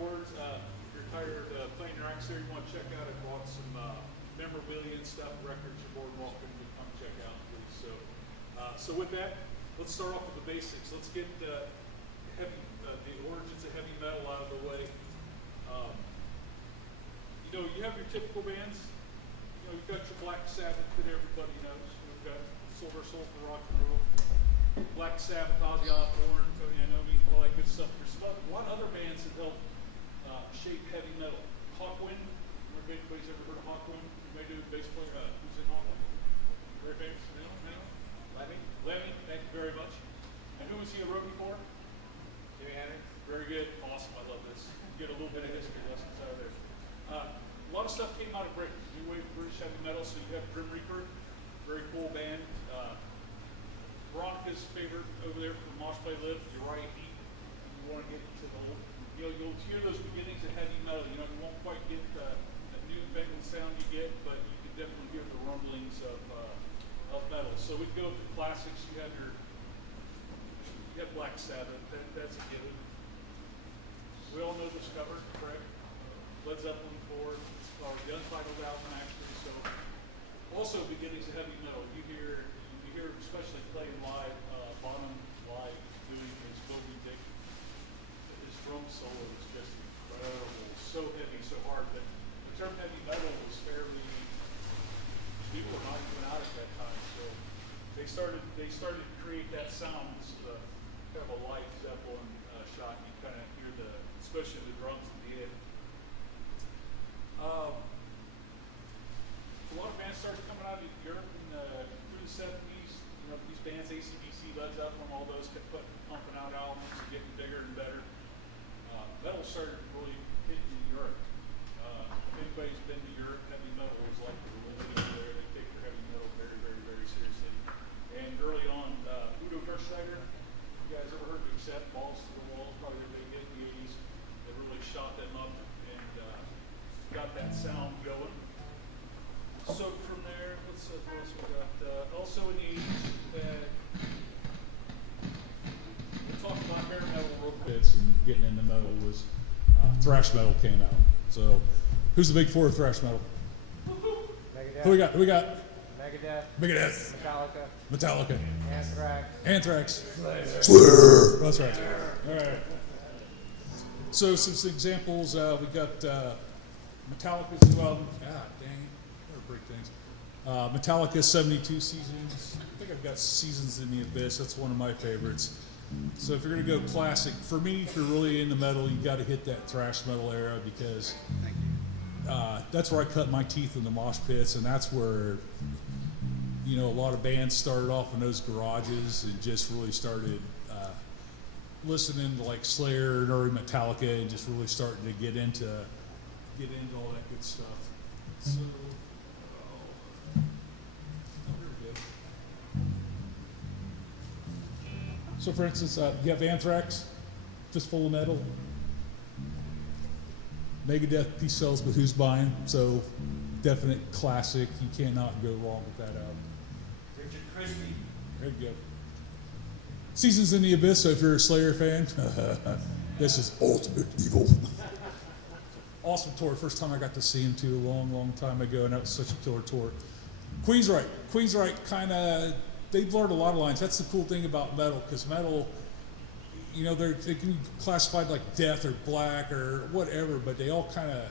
outdoors, if you're tired of playing your axe there, you want to check out, I bought some memorabilia and stuff, records, you're more than welcome to come check out, please. So with that, let's start off with the basics. Let's get the origins of heavy metal out of the way. You have your typical bands. You've got your Black Sabbath that everybody knows. We've got Silver Soul for rock and roll, Black Sabbath, Ozzy Osbourne, Tony Iommi, all that good stuff. There's a lot of other bands that help shape heavy metal. Hawkwind, everybody's ever heard of Hawkwind? You may do bass player, who's in Hawkwind? Very famous, no? Lemmy, thank you very much. And who was he a roadie for? Jimi Hendrix. Very good, awesome, I love this. Get a little bit of history lessons out of there. A lot of stuff came out of Britain, new wave British heavy metal, so you have Grim Reaper, very cool band. Veronica's favorite over there from Mosh Play Live, Uriah Heep. You want to get into the old, you'll hear those beginnings of heavy metal. You won't quite get the new Bengal sound you get, but you can definitely hear the rumblings of metal. So we go with the classics. You have Black Sabbath, that's a given. We all know this cover, correct? Led Zeppelin 4, it's called the Untitled album actually. So also beginnings of heavy metal. You hear especially playing live, Bonham live doing his Moby Dick. His drum solo is just incredible, so heavy, so hard. But the term heavy metal was fairly, people were not even out at that time. So they started to create that sound. This is kind of a live Zeppelin shot. You kind of hear especially the drums at the end. A lot of bands started coming out of Europe through the 70s. These bands, AC/DC, Led Zeppelin, all those kept pumping out albums and getting bigger and better. Metal started really hitting in Europe. If anybody's been to Europe, heavy metal is like the religion there. They take their heavy metal very, very, very seriously. And early on, Udo Gersteiner, you guys ever heard of Accept, Balls to the Wall, probably a big hit in the 80s. They really shot them up and got that sound going. So from there, what else we got? Also in the 80s, we'll talk about hair metal real quick. And getting into metal was thrash metal came out. So who's the big four of thrash metal? Megadeth. Who we got? Megadeth. Metallica. Anthrax. Slayer. That's right. All right. So some examples. We got Metallica's new album. God dang it. What break things. Metallica 72 Seasons. I think I've got Seasons in the Abyss. That's one of my favorites. So if you're going to go classic, for me, if you're really into metal, you got to hit that thrash metal era because that's where I cut my teeth in the mosh pits, and that's where a lot of bands started off in those garages and just really started listening to like Slayer and early Metallica and just really starting to get into all that good stuff. So. So, for instance, you have Anthrax, Fistful of Metal, Megadeth, Peace Sells, but Who's Buying? So, definite classic. You cannot go wrong with that album. Richard Christie. There you go. Seasons in the Abyss. So, if you're a Slayer fan, this is Ultimate Evil. Awesome tour. First time I got to see him too, a long, long time ago, and that was such a killer tour. Queensryche kind of. They've learned a lot of lines. That's the cool thing about metal, because metal, they can be classified like death or black or whatever, but they all kind of,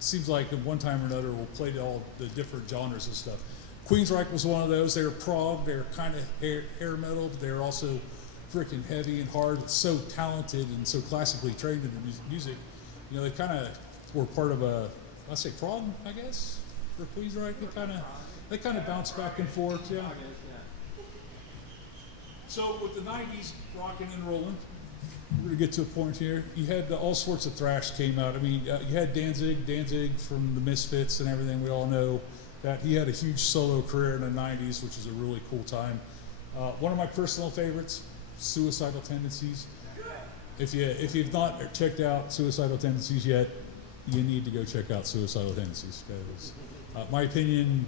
seems like at one time or another will play to all the different genres and stuff. Queensryche was one of those. They were prog. They were kind of hair metal, but they were also freaking heavy and hard. It's so talented and so classically trained in the music. They kind of were part of prog, I guess, for Queensryche. They kind of bounce back and forth, yeah. So with the 90s rocking and rolling, we're going to get to a point here. You had all sorts of thrash came out. I mean, you had Danzig from the Misfits and everything. We all know that he had a huge solo career in the 90s, which is a really cool time. One of my personal favorites, Suicidal Tendencies. If you've not checked out Suicidal Tendencies yet, you need to go check out Suicidal Tendencies. Because, my opinion,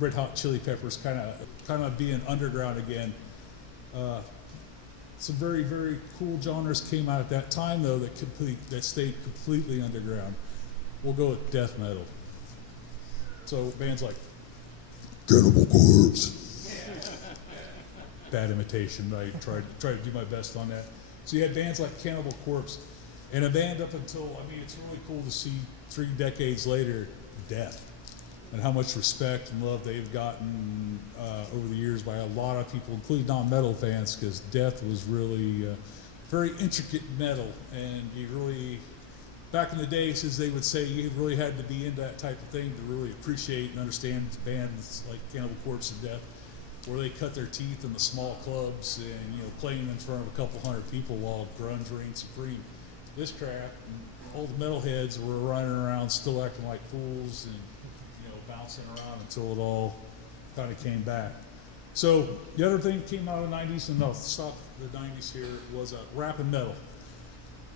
Red Hot Chili Peppers kind of being underground again. some very, very cool genres came out at that time, though, that stayed completely underground. We'll go with death metal. So bands like Cannibal Corpse. Bad imitation, but I tried to do my best on that. So you had bands like Cannibal Corpse, and a band up until, I mean, it's really cool to see 3 decades later, Death, and how much respect and love they've gotten over the years by a lot of people, including non-metal fans, because Death was really very intricate metal, and you really, back in the days, as they would say, you really had to be into that type of thing to really appreciate and understand bands like Cannibal Corpse and Death, where they cut their teeth in the small clubs and, you know, playing in front of a couple hundred people while grunge reigned supreme. This crap, and all the metalheads were running around still acting like fools and, you know, bouncing around until it all kind of came back. So the other thing that came out of the 90s, and I'll stop the 90s here, was rap and metal.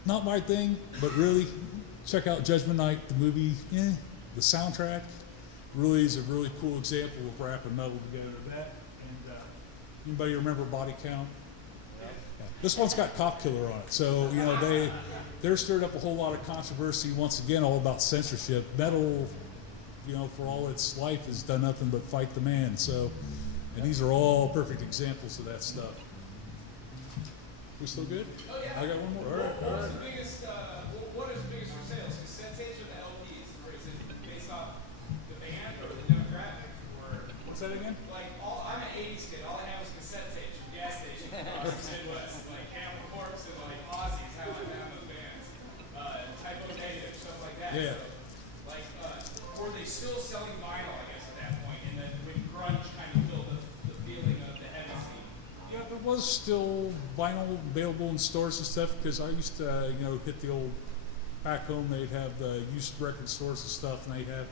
Not my thing, but really, check out Judgment Night, the movie. The soundtrack really is a really cool example of rap and metal together. That and anybody remember Body Count? This one's got Cop Killer on it, so you know they're stirred up a whole lot of controversy once again, all about censorship. Metal, you know, for all its life, has done nothing but fight the man. So, and these are all perfect examples of that stuff. We still good? Oh yeah. I got one more. All right. What is the biggest? What is the biggest for sales? Cassette tapes or the LPs? Or is it based off the band or the demographic? Or What's that again? like I'm an '80s kid. All I have was cassette tapes from gas stations across the Midwest, like Cannibal Corpse and like Ozzy's. How I found those bands, Typo Negative, stuff like that. Yeah. So, like, were they still selling vinyl? I guess at that point, and then when grunge kind of killed the feeling of the heavy scene. Yeah, there was still vinyl available in stores and stuff, because I used to, you know, hit the old, back home they'd have the used record stores and stuff, and they'd have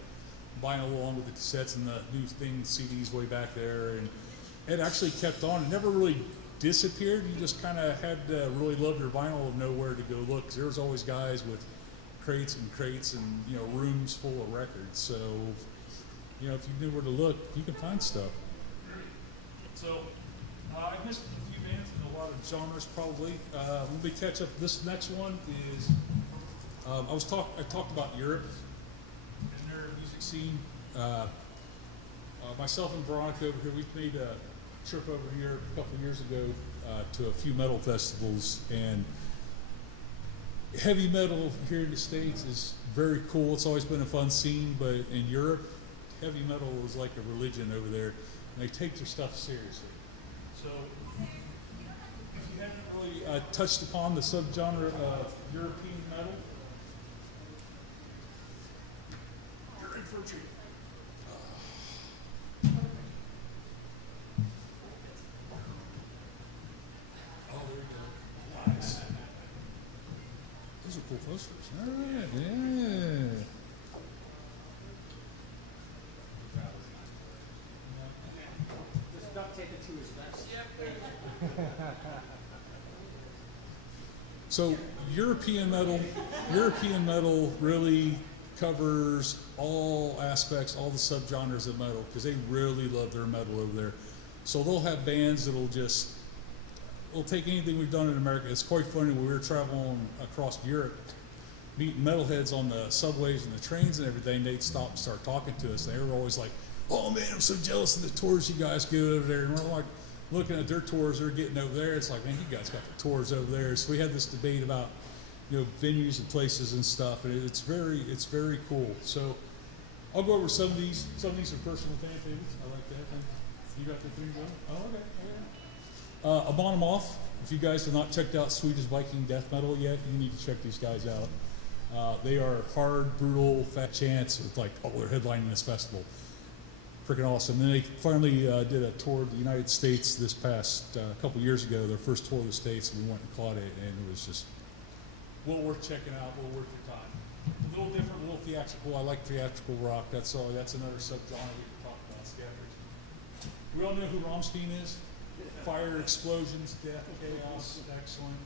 vinyl along with the cassettes and the new things, CDs way back there, and it actually kept on. It never really disappeared. You just kind of had to really love your vinyl and know where to go look, because there was always guys with crates and, you know, rooms full of records. So, you know, if you knew where to look, you can find stuff. So, I missed a few bands in a lot of genres probably. Let me catch up. This next one is, I talked about Europe and their music scene. Myself and Veronica over here, we made a trip over here a couple of years ago to a few metal festivals, and heavy metal here in the States is very cool. It's always been a fun scene, but in Europe, heavy metal is like a religion over there, and they take their stuff seriously. So, if you haven't really touched upon the subgenre of European metal, you're in for a treat. Oh, there you go. Nice. Those are cool posters. All right, yeah. Just duct tape it to his vest. So European metal really covers all aspects, all the subgenres of metal, because they really love their metal over there. So they'll have bands that'll take anything we've done in America. It's quite funny when we were traveling across Europe, meeting metalheads on the subways and the trains and everything, they'd stop and start talking to us. They were always like, "Oh man, I'm so jealous of the tours you guys go over there." And we're like looking at their tours they're getting over there. It's like, man, you guys got the tours over there. So we had this debate about, you know, venues and places and stuff, and it's very cool. So I'll go over some of these. Some of these are personal fan favorites. I like that. You got the three going? Oh, okay. Amon Amarth. If you guys have not checked out Swedish Viking death metal yet, you need to check these guys out. They are hard, brutal, fat chants with like, oh, they're headlining this festival. Freaking awesome. And then they finally did a tour of the United States this past couple years ago, their first tour of the States, and we went and caught it, and it was just well worth checking out, well worth your time. A little different, a little theatrical. I like theatrical rock. That's all. That's another subgenre we can talk about. Scatters. We all know who Rammstein is. Fire, explosions, death, chaos. Excellent.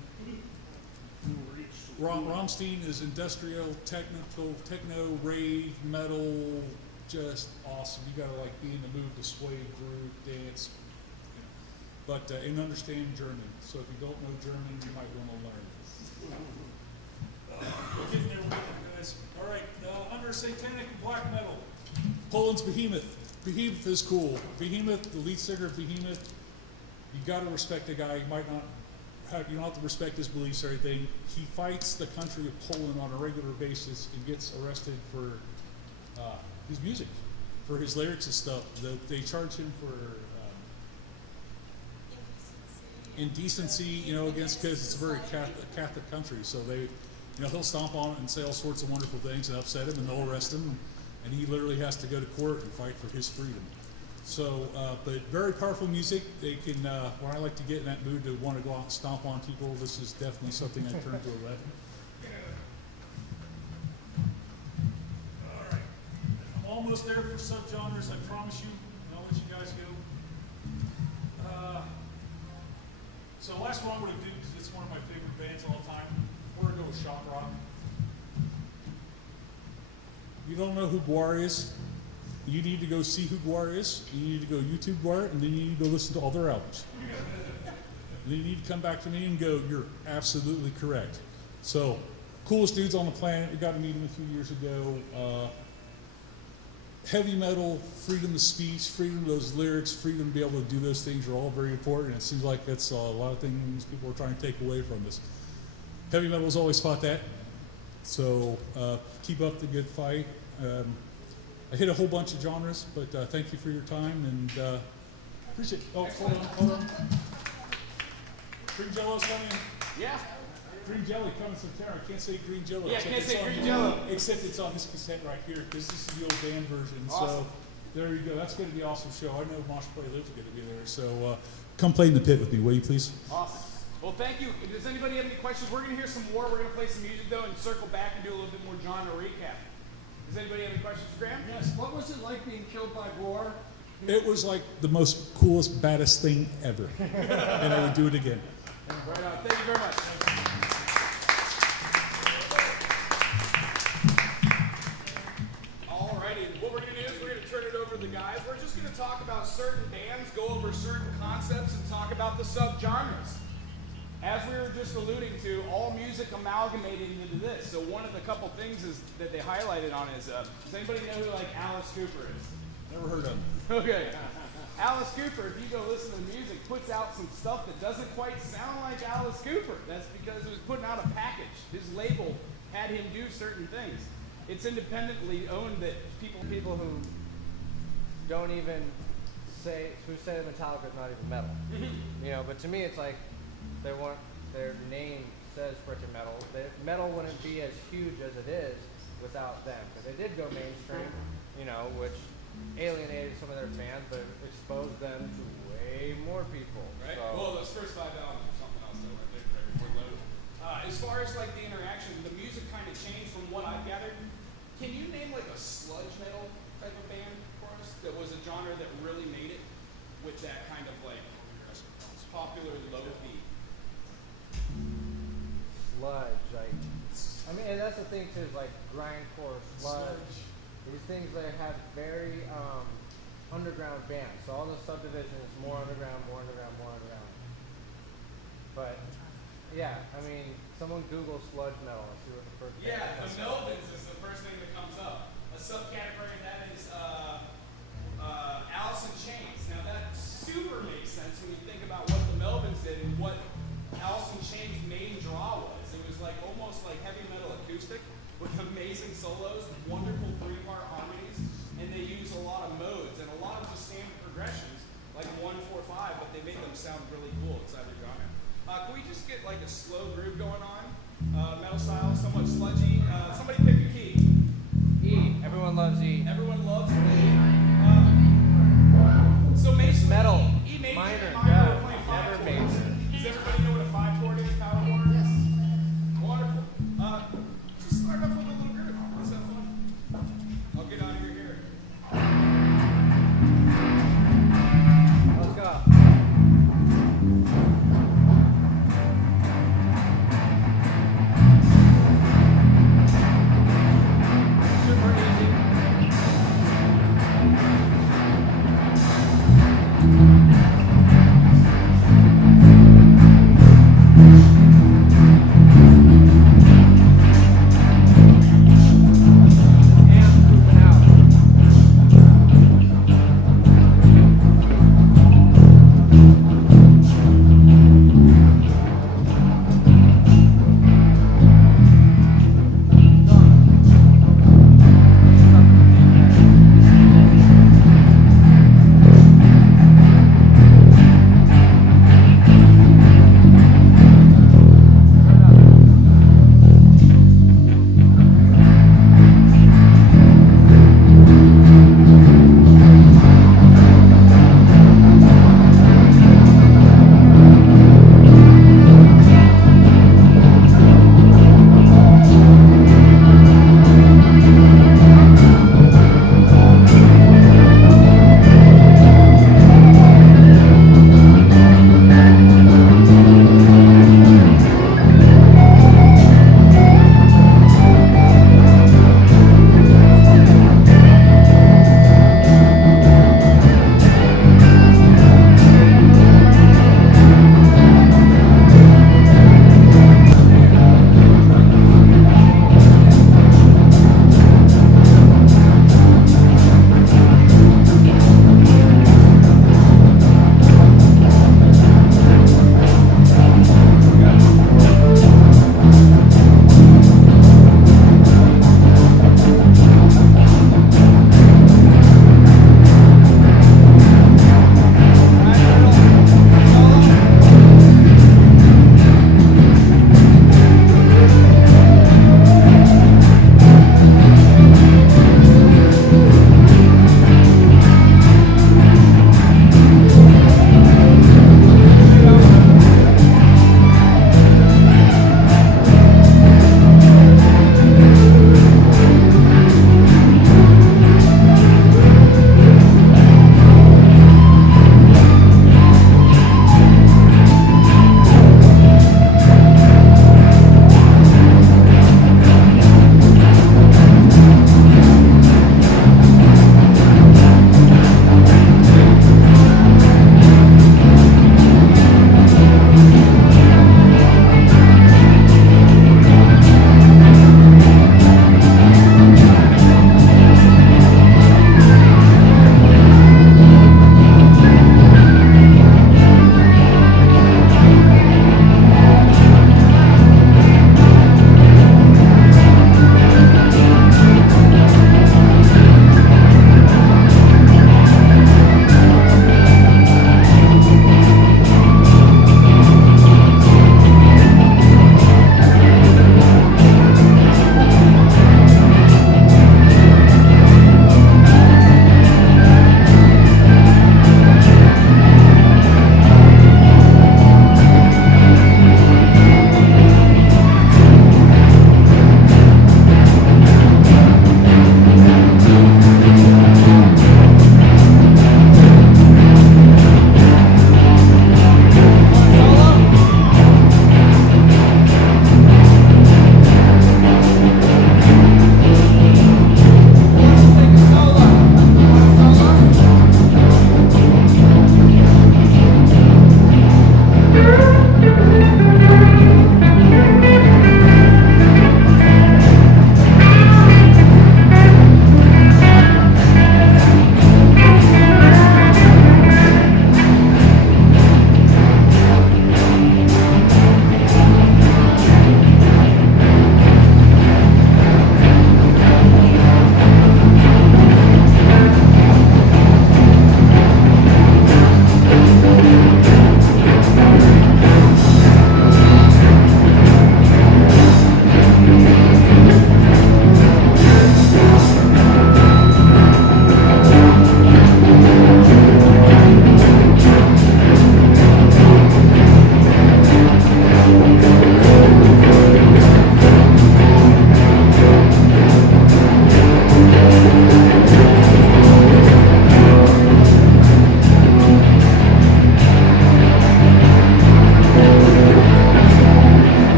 Rammstein is industrial, techno, rave, metal, just awesome. You gotta like be in the mood to sway, groove, dance. You know. and understand German. So if you don't know German, you might want to learn. We're getting there, guys. All right, under satanic and black metal, Poland's Behemoth. Behemoth is cool. Behemoth, the lead singer of Behemoth, you got to respect the guy. You might not have, you don't have to respect his beliefs or anything. He fights the country of Poland on a regular basis and gets arrested for his music, for his lyrics and stuff. They charge him for indecency, you know, against, because it's a very Catholic country. So they, you know, he'll stomp on it and say all sorts of wonderful things and upset him, and they'll arrest him, and he literally has to go to court and fight for his freedom. So, but very powerful music. They can, when I like to get in that mood to want to go out and stomp on people, this is definitely something I turn to 11. All right, I'm almost there for subgenres, I promise you. I'll let you guys go. So last one I'm going to do, because it's one of my favorite bands of all time, we're going to go with shock rock. You don't know who Gwar is? You need to go see who Gwar is. You need to go YouTube Gwar, and then you need to go listen to all their albums. Then you need to come back to me and go, you're absolutely correct. So, coolest dudes on the planet. We got to meet them a few years ago. Heavy metal, freedom of speech, freedom of those lyrics, freedom to be able to do those things are all very important. It seems like that's a lot of things people are trying to take away from us. Heavy metal has always fought that. So keep up the good fight. I hit a whole bunch of genres, but thank you for your time, and appreciate it. Oh, hold on. Green Jello's coming. Yeah. Green Jelly coming from Terra. I can't say Green Jello. Yeah, can't say Green Jello. Except it's on this cassette right here, because this is the old band version. Awesome. So there you go. That's going to be an awesome show. I know Mosh Play Live's going to be there. So come play in the pit with me, will you please? Awesome. Well, thank you. Does anybody have any questions? We're going to hear some more. We're going to play some music, though, and circle back and do a little bit more genre recap. Does anybody have any questions for Graham? Yes, what was it like being killed by Gwar? It was like the most coolest, baddest thing ever. And I would do it again. Right on. Thank you very much. Alrighty, what we're going to do is we're going to turn it over to the guys. We're just going to talk about certain bands, go over certain concepts, and talk about the subgenres. As we were just alluding to, all music amalgamated into this. So one of the couple things is that they highlighted on is, does anybody know who like Alice Cooper is? Never heard of him. Okay. Alice Cooper, if you go listen to the music, puts out some stuff that doesn't quite sound like Alice Cooper. That's because it was putting out a package. His label had him do certain things. It's independently owned that People who don't even say, who say Metallica is not even metal. You know, but to me it's like, they want, their name says freaking metal. Metal wouldn't be as huge as it is without them. Because they did go mainstream, you know, which alienated some of their fans, but exposed them to way more people. Right? So, Well, those first 5 albums or something else that went there right before Load. As far as like the interaction, the music kind of changed from what I've gathered. Can you name like a sludge metal type of band for us that was a genre that really made it with that kind of like popular low beat? sludge, like, I mean, and that's the thing too, is like grindcore, sludge. These things they have very underground bands. So all the subdivisions, more underground, more underground, more underground. But yeah, I mean, someone Google sludge metal and see what the first. Yeah, band the is. Melvins is the first thing that comes up. A subcategory of that is Alice in Chains. Now that super makes sense when you think about what the Melvins did and what Alice in Chains' main draw was. It was like almost like heavy metal acoustic with amazing solos, wonderful 3-part harmonies, and they use a lot of modes and a lot of just standard progressions, like 1-4-5, but they made them sound really cool inside the genre. Can we just get like a slow groove going on? Metal style, somewhat sludgy. Somebody pick a key. E. Everyone loves E. Everyone loves E. So Mason, Metal. E major, Minor. and minor, Yeah. we're playing 5 Never chords. major. Does everybody know what a 5 chord is? Power chord? Yes. Wonderful. Just start off with a little groove. Let's have fun. I'll get out of your hair. Let's go. Super easy.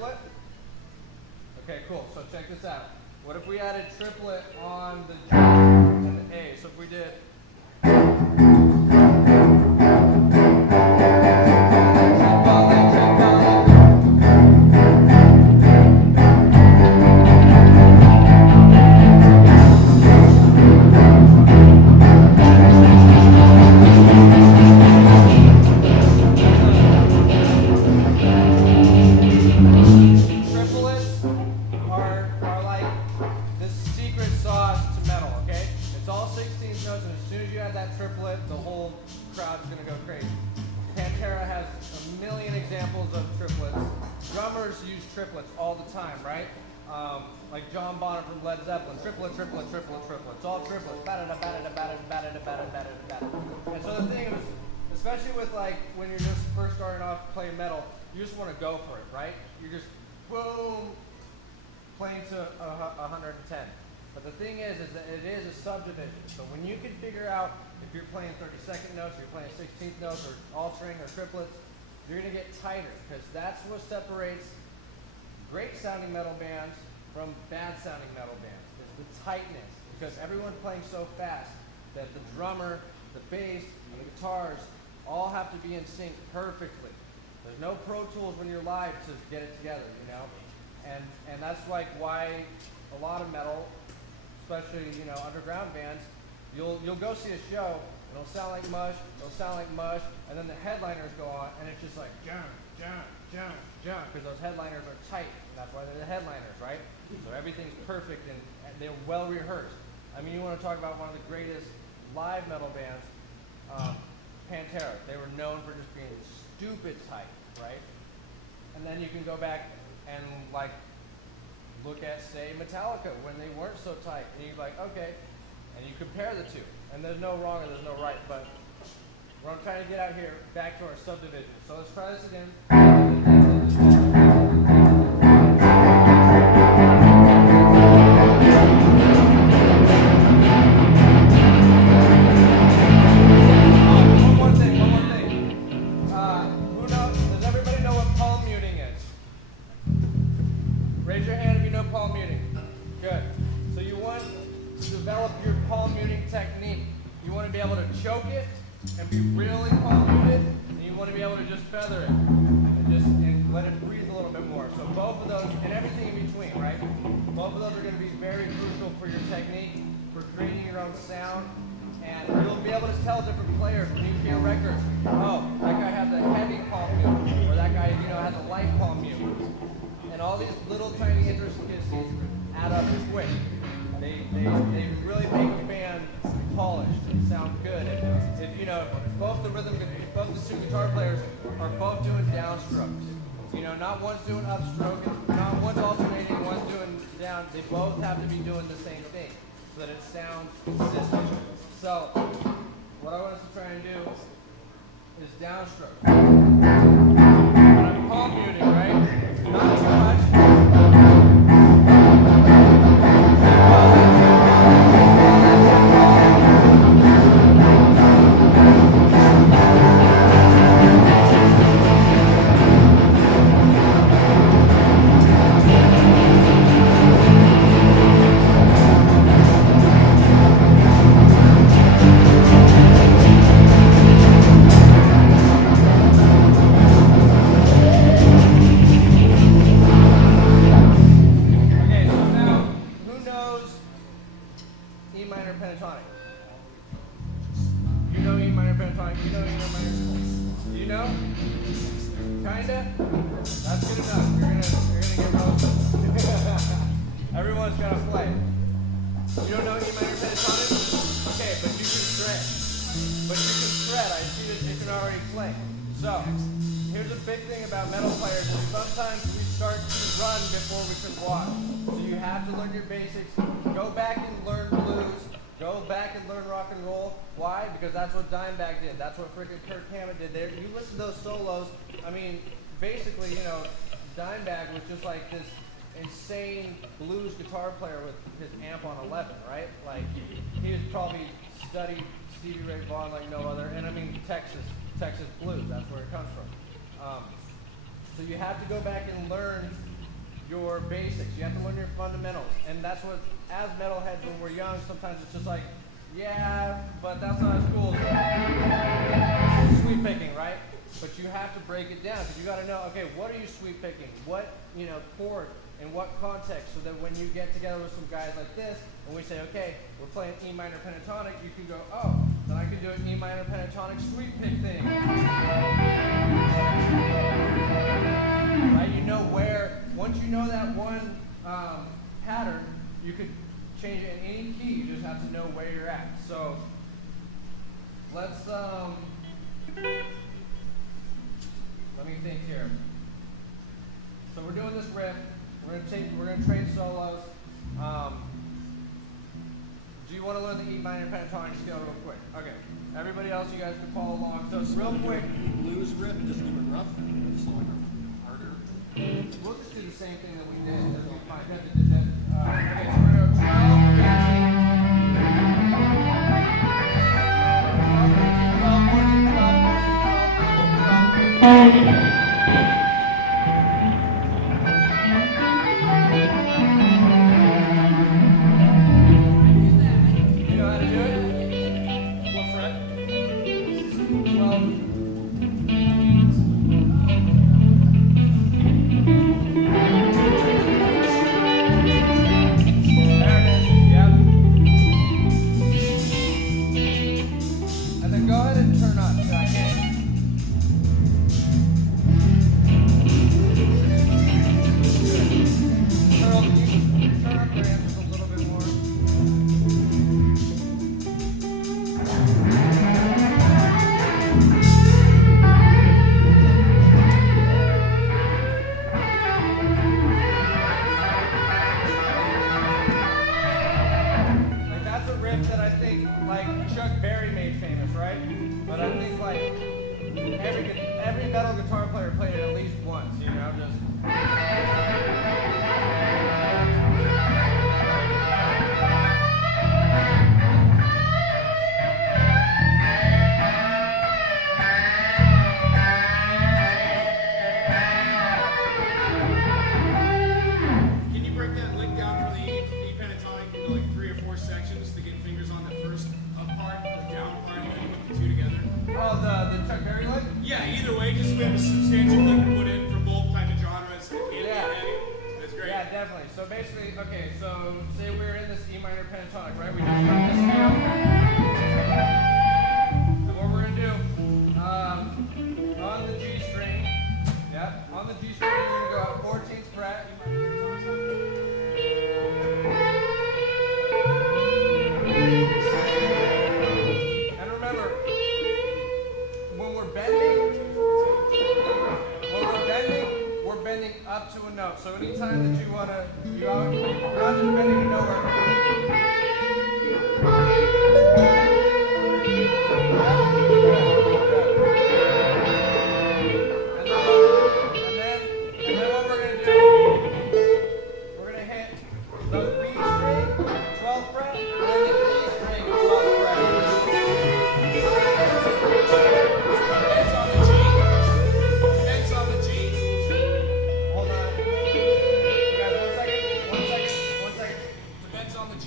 triplet? Okay, cool. So check this out. What if we added triplet on the G and the A? So if we did. Triplets are like this secret sauce to metal, okay? It's all 16th notes, and as soon as you add that triplet, the whole crowd's gonna go crazy. Pantera has a million examples of triplets. Drummers use triplets all the time, right? Like John Bonham from Led Zeppelin, triplet, triplet, triplet, triplet. It's all triplets. Ba-da-da, ba-da-da, ba-da-da, ba-da-da, ba-da-da, ba-da-da, ba-da-da. And so the thing is, especially with like when you're just first starting off playing metal, you just want to go for it, right? You're just boom, playing to 110. But the thing is that it is a subdivision. So when you can figure out if you're playing 32nd notes, or you're playing 16th notes, or all string, or triplets, you're gonna get tighter, because that's what separates great sounding metal bands from bad sounding metal bands. Is the tightness, because everyone's playing so fast that the drummer, the bass, and the guitars all have to be in sync perfectly. There's no Pro Tools when you're live to get it together, you know? And that's like why a lot of metal, especially, you know, underground bands, you'll go see a show, and it'll sound like mush, and then the headliners go on, and it's just like jump, because those headliners are tight, and that's why they're the headliners, right? So everything's perfect, and they're well rehearsed. I mean, you want to talk about one of the greatest live metal bands, Pantera. They were known for just being stupid tight, right? And then you can go back and like look at, say, Metallica when they weren't so tight, and you're like, okay, and you compare the two, and there's no wrong and there's no right, but what I'm trying to get out here, back to our subdivision. So let's try this again. One more thing. Who knows? Does everybody know what palm muting is? Raise your hand if you know palm muting. Good. So you want to develop your palm muting technique. You want to be able to choke it and be really palm muted, and you want to be able to just feather it and let it breathe a little bit more. So both of those and everything in between, right? Both of those are going to be very crucial for your technique, for creating your own sound, and you'll be able to tell different players when you hear records. Oh, that guy has a heavy palm mute, or that guy, you know, has a light palm mute. And all these little tiny intricacies add up quick. They really make the band polished and sound good. And if you know, both the two guitar players are both doing downstrokes. You know, not one's doing upstroke, not one's alternating, one's doing down. They both have to be doing the same thing so that it sounds consistent. So, what I want us to try and do is downstroke. When I'm palm muting, right? Not too much. Everyone's got to play. You don't know E minor pentatonic? Okay, but you can shred. I see that you can already play. So, here's a big thing about metal players is sometimes we start to run before we can walk. So you have to learn your basics. Go back and learn blues. Go back and learn rock and roll. Why? Because that's what Dimebag did. That's what freaking Kirk Hammett did. You listen to those solos. I mean, basically, you know, Dimebag was just like this insane blues guitar player with his amp on 11, right? Like, he was probably studied Stevie Ray Vaughan like no other, and I mean Texas blues, that's where it comes from. So you have to go back and learn your basics. You have to learn your fundamentals. And that's what, as metalheads when we're young, sometimes it's just like, yeah, but that's not as cool as sweep picking, right? But you have to break it down because you got to know, okay, what are you sweep picking? What, chord in what context, so that when you get together with some guys like this and we say, okay, we're playing E minor pentatonic, you can go, oh, then I can do an E minor pentatonic sweep pick thing. Right? You know where, once you know that one pattern, you could change it in any key. You just have to know where you're at. So let's let me think here. So we're doing this riff. We're gonna trade solos. Do you want to learn the E minor pentatonic scale real quick? Okay. Everybody else, you guys can follow along. So real quick. Blues riff and just a little bit rough, slower, harder. We'll just do the same thing that we did. That'll be fine. Okay, so we're gonna go 12, 13. 12, 14, 12, 14, 12, 14, 12, 14, 12. You know how to do it? What fret? 12. There it is. Yep. And then go ahead and turn up. So I can't. Turn up your amps a little bit more. Like that's a riff that I think like Chuck Berry made famous, right? But I think like every metal guitar player played it at least once, just. Can you break that lick down for the E pentatonic into like 3 or 4 sections to get fingers on the first up part, the down part, and then put the two together? Oh, the Chuck Berry lick? Yeah, either way, just we have a substantial lick to put in for both kind of genres. Yeah. That's great. Yeah, definitely. So basically, okay, so say we're in this E minor pentatonic, right? We just got this scale. And what we're gonna do, on the G string, on the G string, we're gonna go out 14th fret. And remember, when we're bending up to a note. So anytime that you wanna, you're not just bending to nowhere. And then what we're gonna do, we're gonna hit the B string, 12th fret, and then the E string, 12th fret. Bends on the G. Bends on the G. Hold on. Guys, one second. The bends on the G.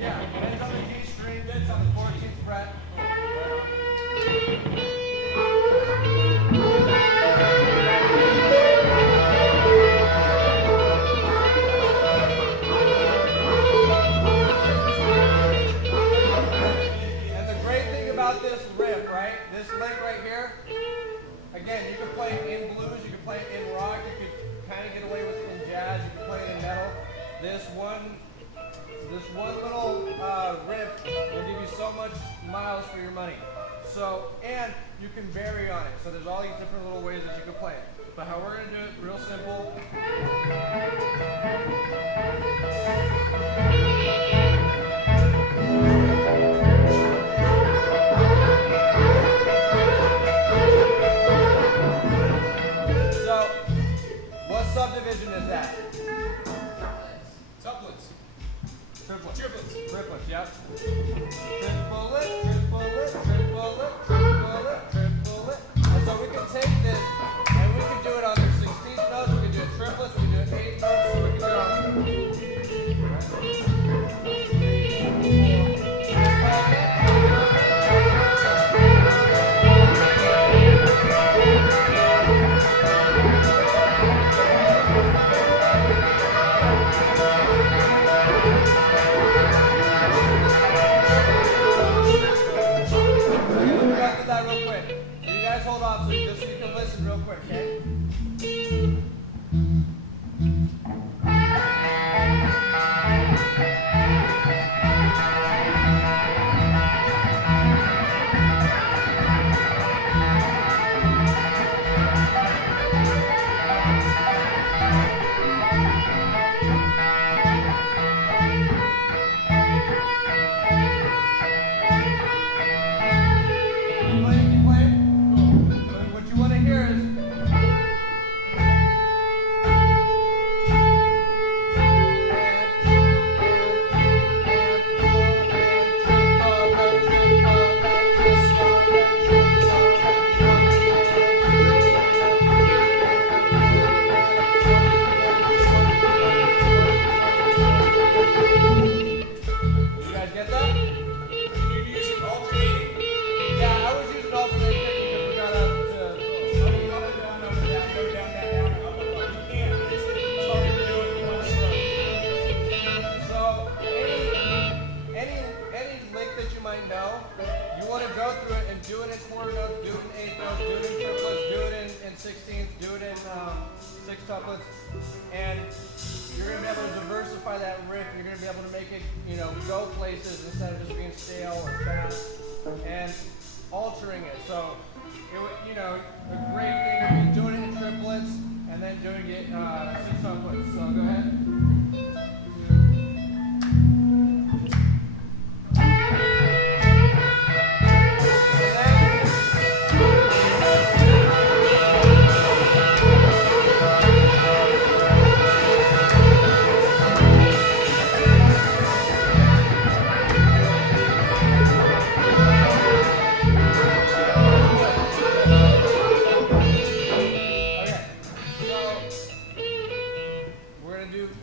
Yeah, bends on the G string, bends on the 14th fret. And the great thing about this riff, right? This lick right here, again, you can play it in blues, you can play it in rock, you could kind of get away with it in jazz, you can play it in metal. This one little riff will give you so much miles for your money. So, and you can vary on it. So there's all these different little ways that you can play it. But how we're gonna do it, real simple. So, what subdivision is that? Tuplets. Triplets. Triplets. Triplets, yep. Triplet, triplet, triplet, triplet, triplet. And so we can take this and we can do it on their 16th notes, we can do it triplets, we can do it 8th notes, so we can do triplets, and you're gonna be able to diversify that riff. You're gonna be able to make it, go places instead of just being stale or fast, and altering it. So, a great thing would be doing it in triplets and then doing it sextuplets. So go ahead.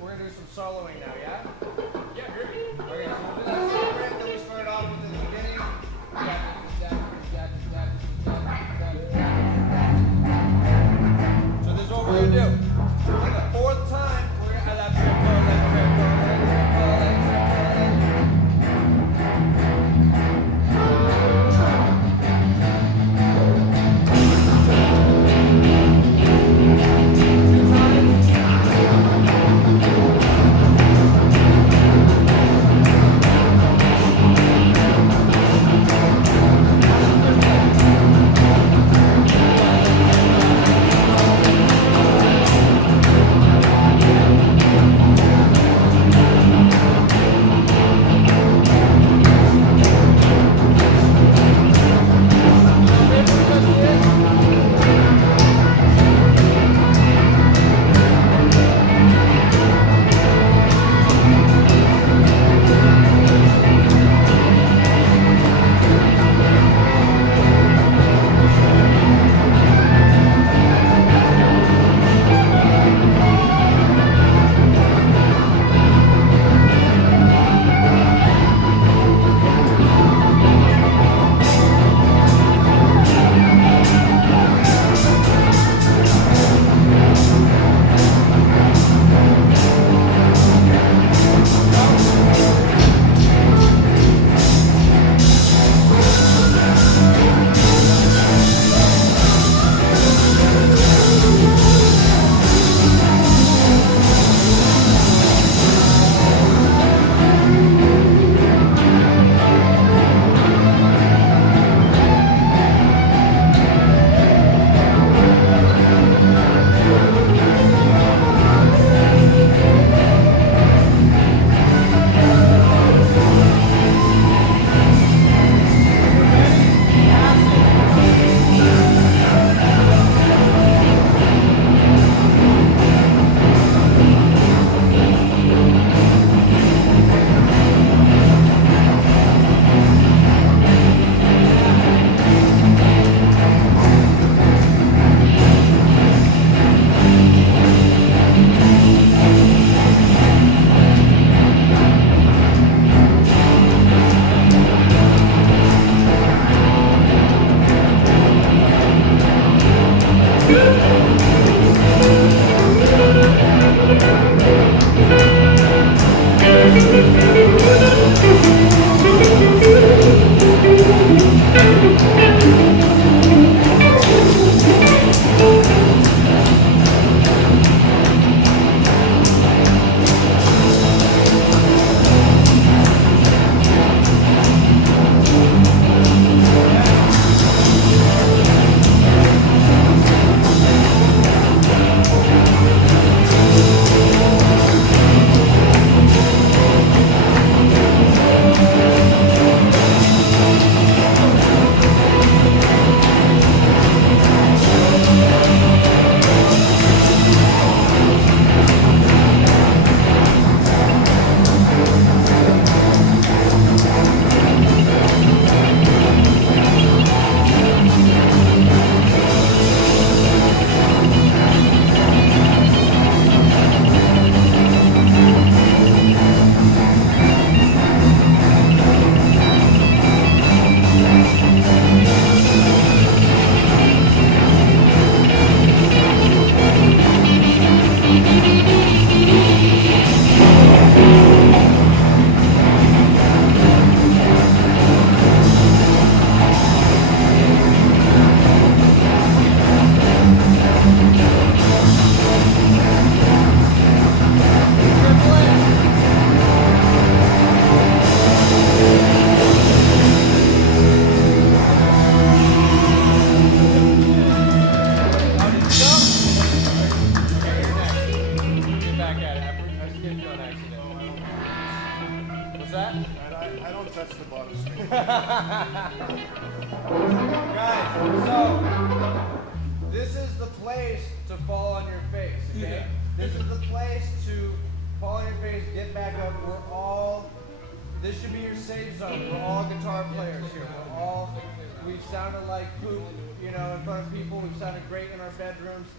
We're gonna do some soloing now, yeah? Yeah, groovy. Okay, so we'll do that same riff that we started off with in the beginning. So this is what we're gonna do. On the fourth time, we're gonna add that triple. skipped you on accident. What's that? I don't touch the buttons. Guys, so this is the place to fall on your face, okay? This is the place to fall on your face, get back up. This should be your safe zone. We're all guitar players here. We've sounded like poop, in front of people. We've sounded great in our bedrooms.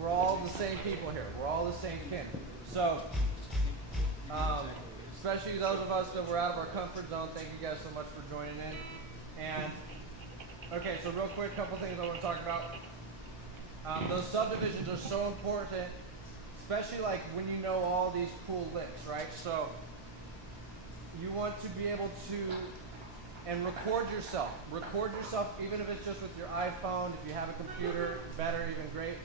We're all the same people here. We're all the same kin. So, especially those of us that were out of our comfort zone, thank you guys so much for joining in. And, okay, so real quick, a couple things I want to talk about. Those subdivisions are so important, especially like when you know all these cool licks, right? So, you want to be able to, and record yourself. Record yourself, even if it's just with your iPhone. If you have a computer, better, even great.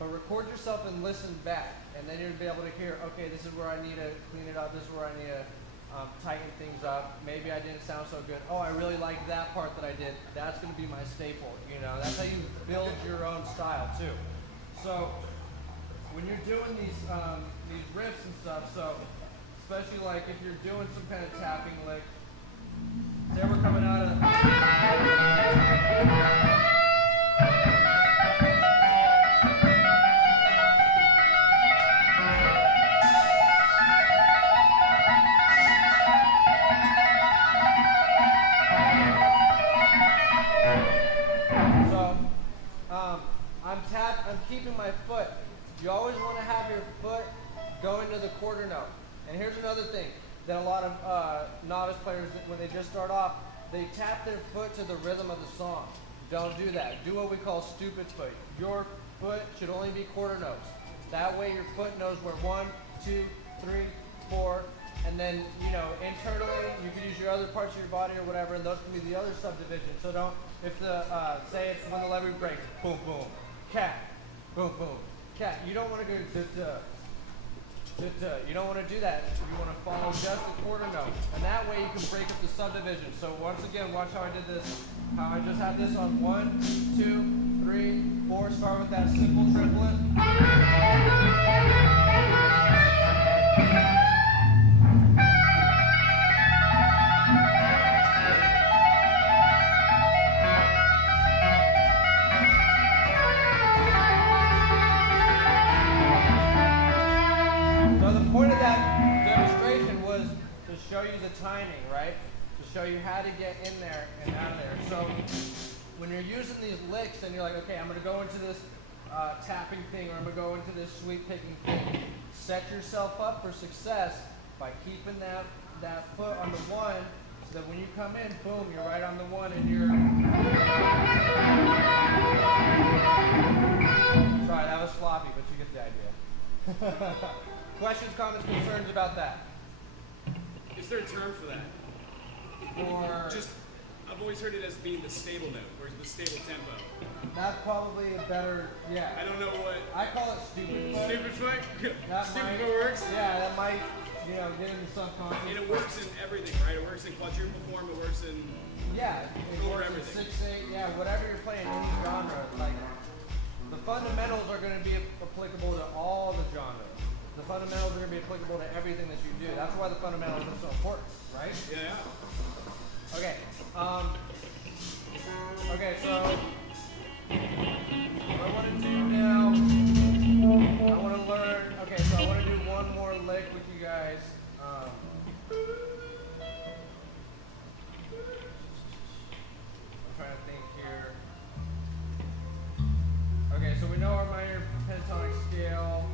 But record yourself and listen back. And then you'll be able to hear, okay, this is where I need to clean it up. This is where I need to tighten things up. Maybe I didn't sound so good. Oh, I really like that part that I did. That's going to be my staple. That's how you build your own style too. So when you're doing these riffs and stuff, so especially like if you're doing some kind of tapping lick, say we're coming out of I'm keeping my foot. You always want to have your foot go into the quarter note. And here's another thing that a lot of novice players, when they just start off, they tap their foot to the rhythm of the song. Don't do that. Do what we call stupid foot. Your foot should only be quarter notes. That way your foot knows where 1, 2, 3, 4, and then, internally, you can use your other parts of your body or whatever, and those can be the other subdivisions. So don't, say it's when the lever breaks, boom, boom, cat, boom, boom, cat. You don't want to go duh. You don't want to do that. You want to follow just the quarter note. And that way you can break up the subdivision. So once again, watch how I did this. How I just have this on 1, 2, 3, 4. Start with that simple triplet. Show you the timing, right? To show you how to get in there and out of there. So when you're using these licks and you're like, okay, I'm going to go into this tapping thing, or I'm going to go into this sweep picking thing, set yourself up for success by keeping that foot on the 1, so that when you come in, boom, you're right on the 1 and you're... Sorry, that was sloppy, but you get the idea. Questions, comments, concerns about that? Is there a term for that? I've always heard it as being the stable note, or the stable tempo. That's probably a better, yeah. I don't know what. I call it stupid foot. Stupid foot? Stupid foot works? Yeah, that might, get in the subconscious. And it works in everything, right? It works in quadruple form, it works in. Yeah, it works in 6/8, yeah, whatever you're playing, any genre. Like, the fundamentals are going to be applicable to all the genres. The fundamentals are going to be applicable to everything that you do. That's why the fundamentals are so important, right? Yeah. Okay. So what I want to do now, I want to learn. Okay, so I want to do one more lick with you guys. I'm trying to think here. Okay, so we know our minor pentatonic scale.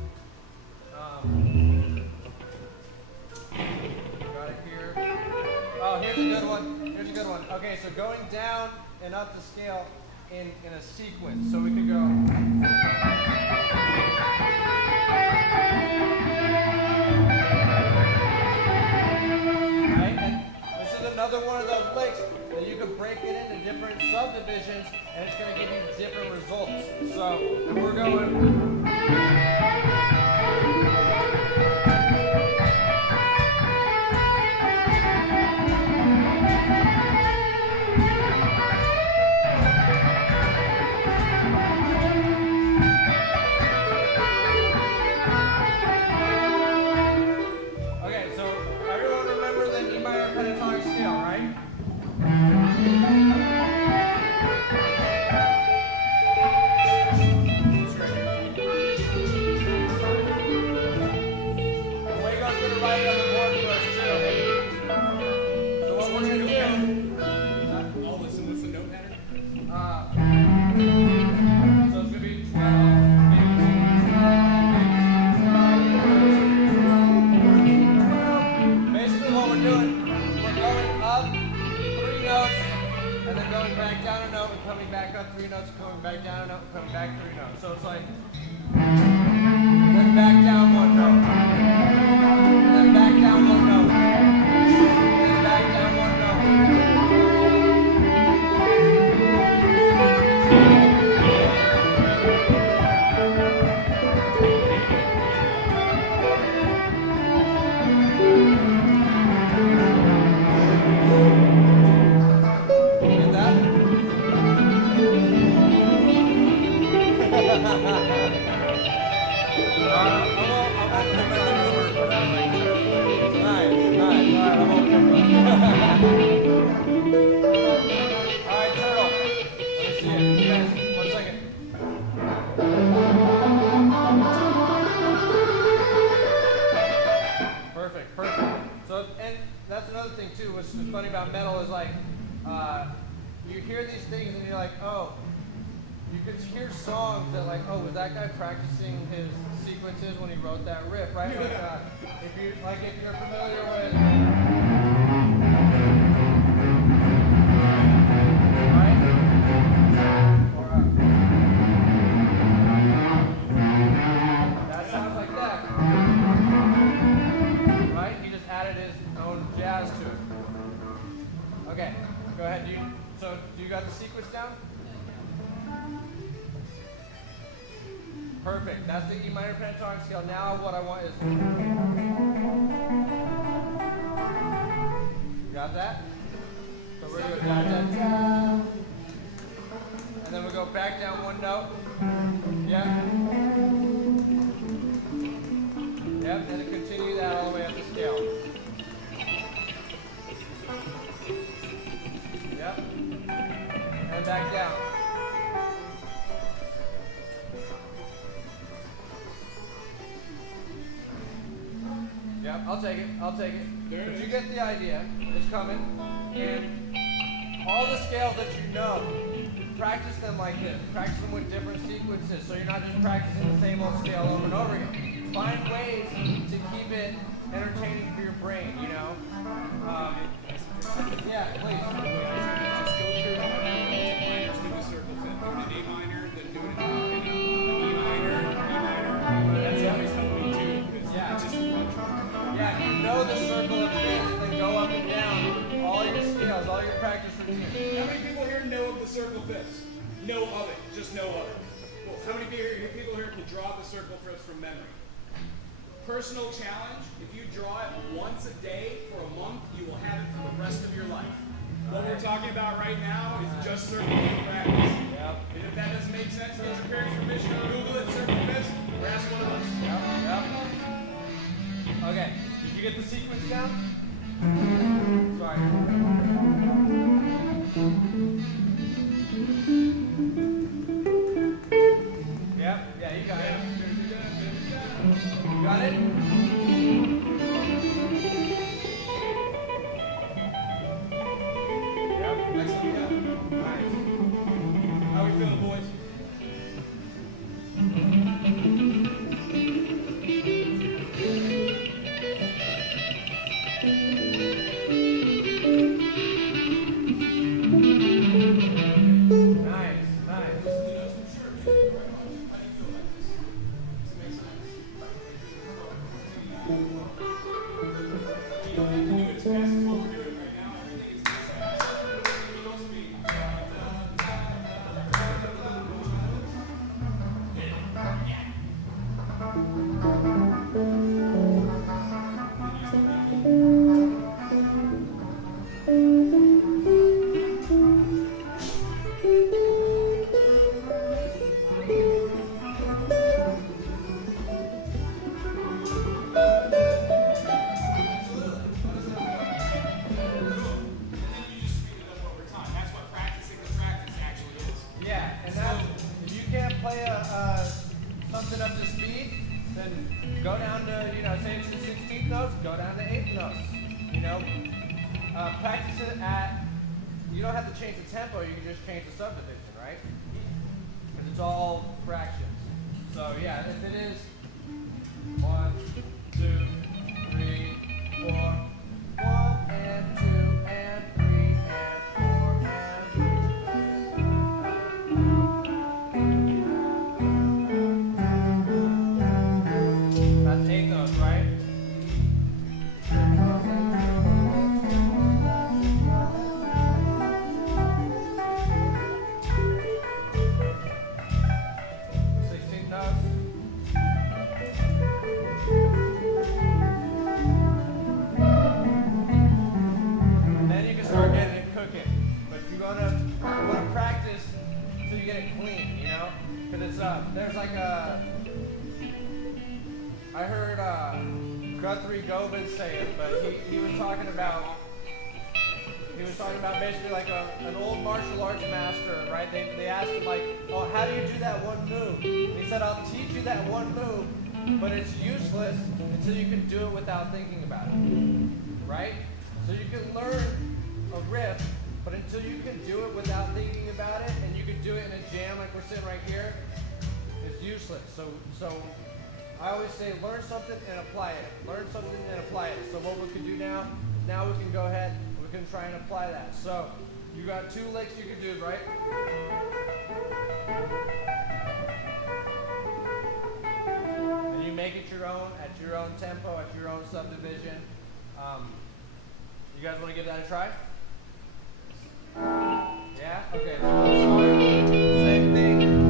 Got it here. Oh, here's a good one. Okay, so going down and up the scale in a sequence. So we could go. Right? And this is another one of those licks that you can break it into different subdivisions, and it's going to give you different results. So if we're going. another thing too. What's funny about metal is like, you hear these things and you're like, oh, you could hear songs that like, oh, was that guy practicing his sequences when he wrote that riff, right? If you're familiar with, right? Or, that sounds like that, right? He just added his own jazz to it. Okay, go ahead. Do you got the sequence down? Perfect. That's the E minor pentatonic scale. Now what I want is, got that? So we're gonna go da da da, and then we go back down one note. Yep. Yep. And then continue that all the way up the scale. Yep. And back down. Yep, I'll take it. But you get the idea. It's coming. And all the scales that you know, practice them like this. Practice them with different sequences so you're not just practicing the same old scale over and over again. Find ways to keep it entertaining for your brain, you know? Yeah, please. Just go through minors with a circle fifth. Do an A minor, then do an E minor, E minor. That's always helped me too, because Yeah. it just runs. Yeah, you know the circle of fifths, then go up and down. All your scales, all your practice routines. How many people here know of the circle fifths? Know of it, just know of it. Cool. How many people here can draw the circle fifths from memory? Personal challenge, if you draw it once a day for a month, you will have it for the rest of your life. What we're talking about right now is just circle fifth practice. Yep. And if that doesn't make sense, get your parents' permission, Google it, circle fifths, or ask one of us. Yep. Okay, did you get the sequence down? Sorry. Yep, yeah, you got it. You got it? Yep. Excellent, yeah. Nice. How we feeling, boys? Nice, nice. That's what practicing the practice actually is. Yeah, and that's, if you can't play something up to speed, then go down to, say it's the 16th notes, go down to 8th notes. Practice it at, you don't have to change the tempo, you can just change the subdivision, right? Because it's all fractions. So yeah, if it is 1, 2, 3, 4, 1 and 2 and 3 and 4 and 3. That's 8 notes, right? Then you can start getting it cooking. But you want to practice until you get it clean, Because it's there's like I heard Guthrie Govan say it, but he was talking about basically like an old martial arts master, right? They asked him like, oh, how do you do that one move? And he said, I'll teach you that one move, but it's useless until you can do it without thinking about it, right? So you can learn a riff, but until you can do it without thinking about it, and you can do it in a jam like we're sitting right here, it's useless. So I always say learn something and apply it. Learn something and apply it. So what we can do now we can go ahead and we can try and apply that. So you got 2 licks you can do, right? And you make it your own, at your own tempo, at your own subdivision. You guys want to give that a try? Yeah? Okay, so we'll start. Same thing.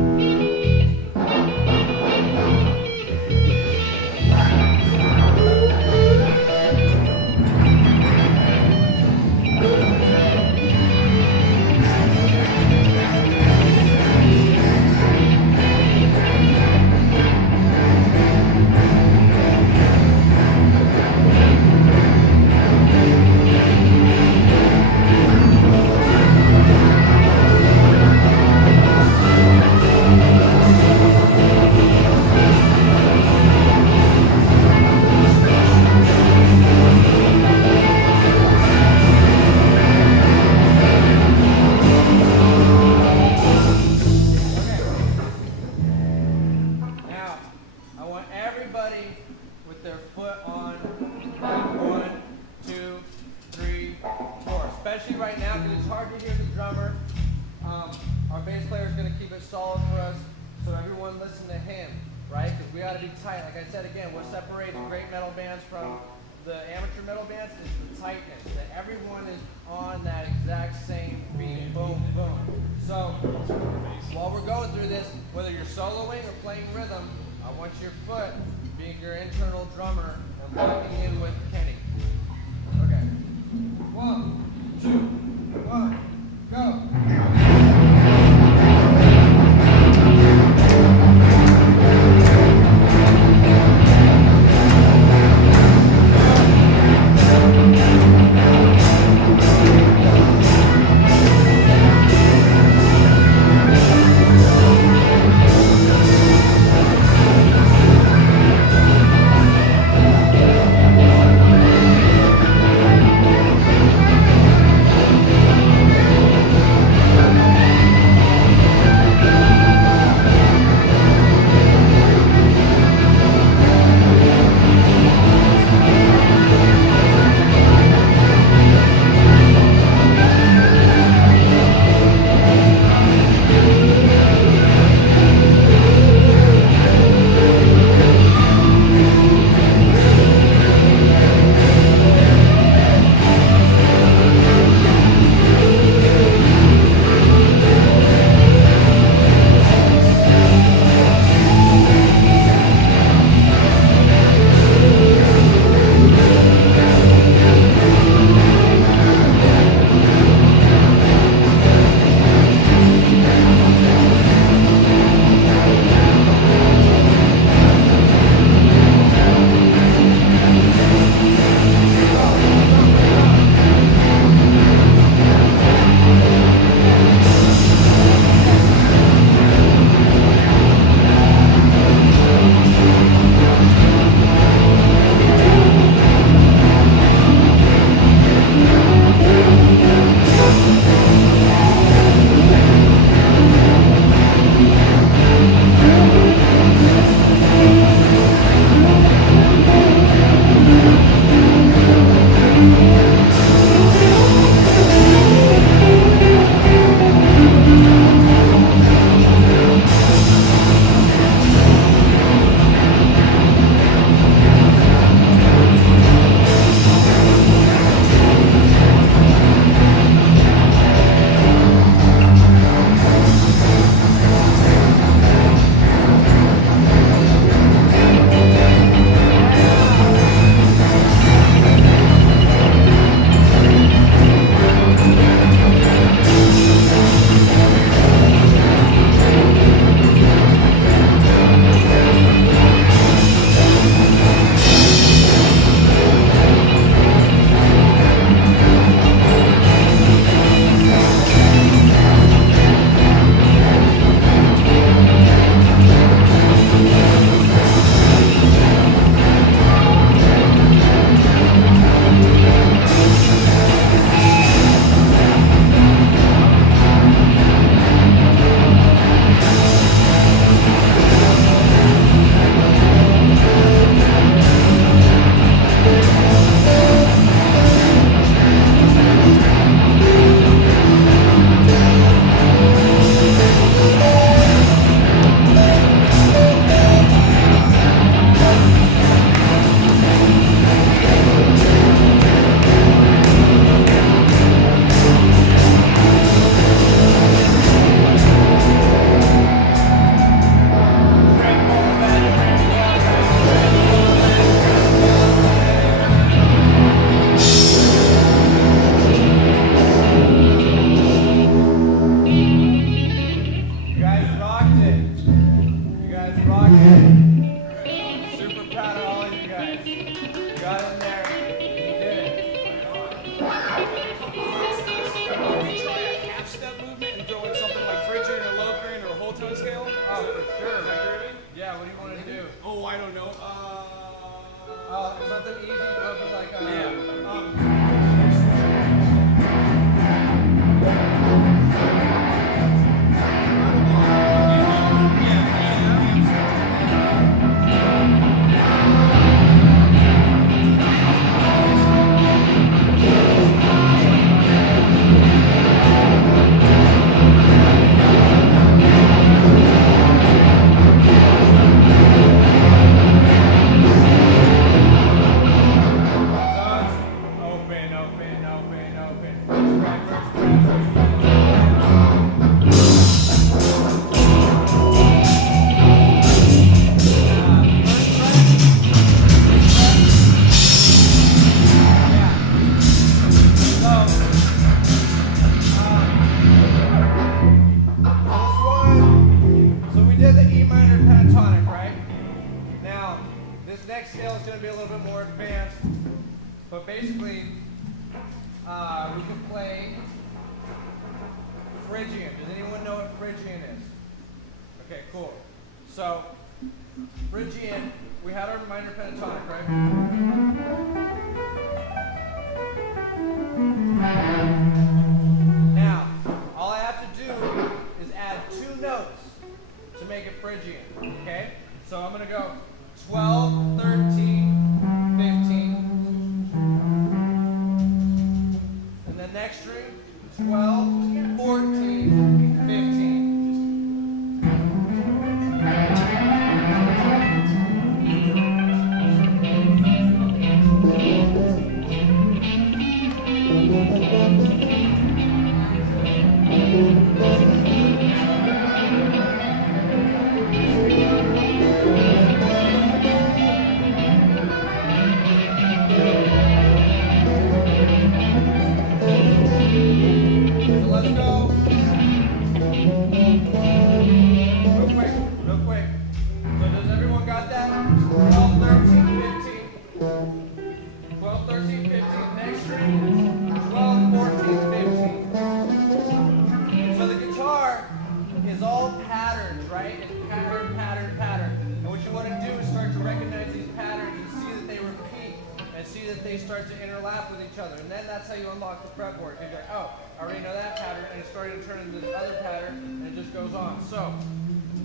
got in there. You did it. Can we try a half step movement and throw in something like Phrygian or Locrian or a whole tone scale? Oh, for sure. Is that groovy? Yeah, what do you want to do? Oh, I don't know. Oh, something easy, something like So we did the E minor pentatonic, right? Now, this next scale is going to be a little bit more advanced, but basically, we can play Phrygian. Does anyone know what Phrygian is? Okay, cool. So, Phrygian, we had our minor pentatonic, right? Now, all I have to do is add 2 notes to make it Phrygian, okay? So I'm going to go 12, 13, 15. And the next string, 12, 14, 15. So let's go. Real quick. So does everyone got that? 12, 13, 15. 12, 13, 15. Next string, 12, 14, 15. So the guitar is all patterns, right? It's pattern, pattern, pattern. And what you want to do is start to recognize these patterns and see that they repeat and see that they start to interlap with each other. And then that's how you unlock the fretboard. You're like, oh, I already know that pattern, and it's starting to turn into this other pattern, and it just goes on. So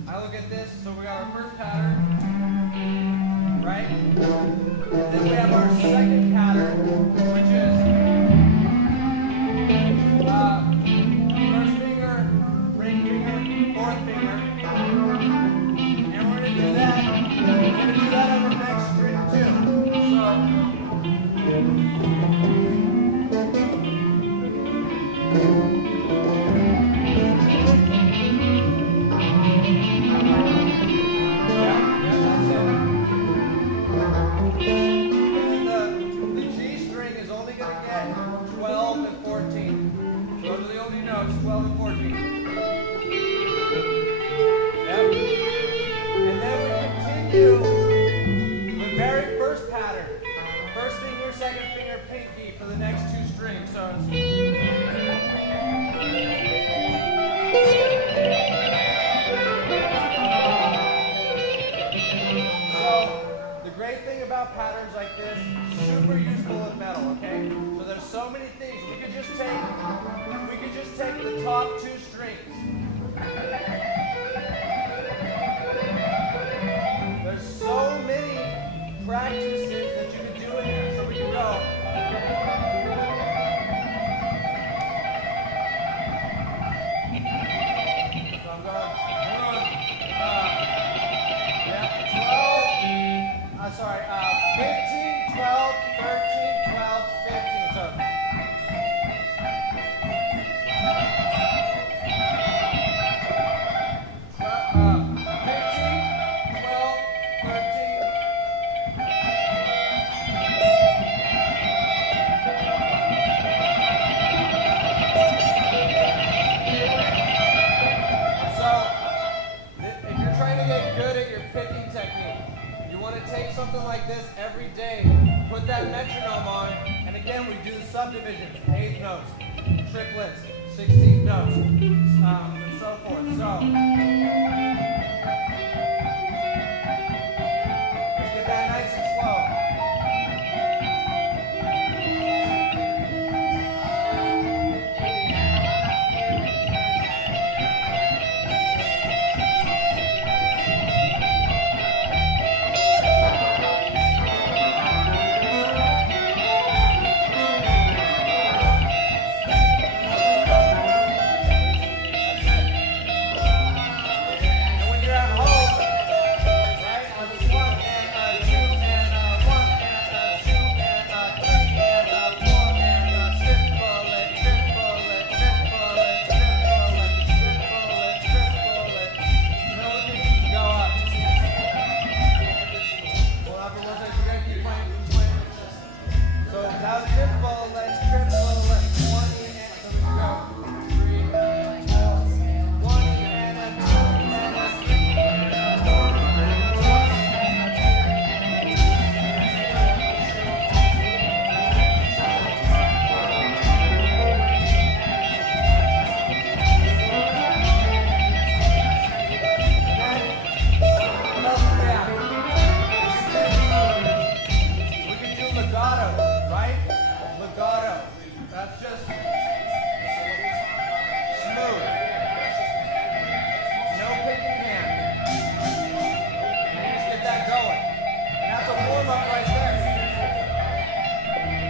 I look at this, so we got our first pattern, right? And then we have our second pattern, which is first finger, ring finger, fourth finger. And we're going to do that. We're going to do that on the next string too. The G string is only going to get 12 and 14. Those are the only notes, 12 and 14. Yep. And then we continue the very first pattern. First finger, second finger, pinky for the next 2 strings. So the great thing about patterns like this, super useful in metal, okay? So there's so many things. We could just take the top 2 strings. There's so many practices that you can do in there. So we can go. So I'm going 15, 12, 13, 12, 15. So put that metronome on, and again we do the subdivisions, eighth notes, triplets, 16th notes, and so forth. So let's get that nice and slow. And when you're at home, right, on the 1 and 2 and 1 and 2 and 3 and 4 and triple it, triple it, triple it, triple it, triple it, triple it. No need to go up. Well, afterwards, you gotta keep playing, keep playing. So now triple it, 20 and so we go 3, 4, 1 and 2 and 3 and 4 We can do legato, right? Legato. That's just smooth. No picking hand. And you just get that going. And that's a warm up right there.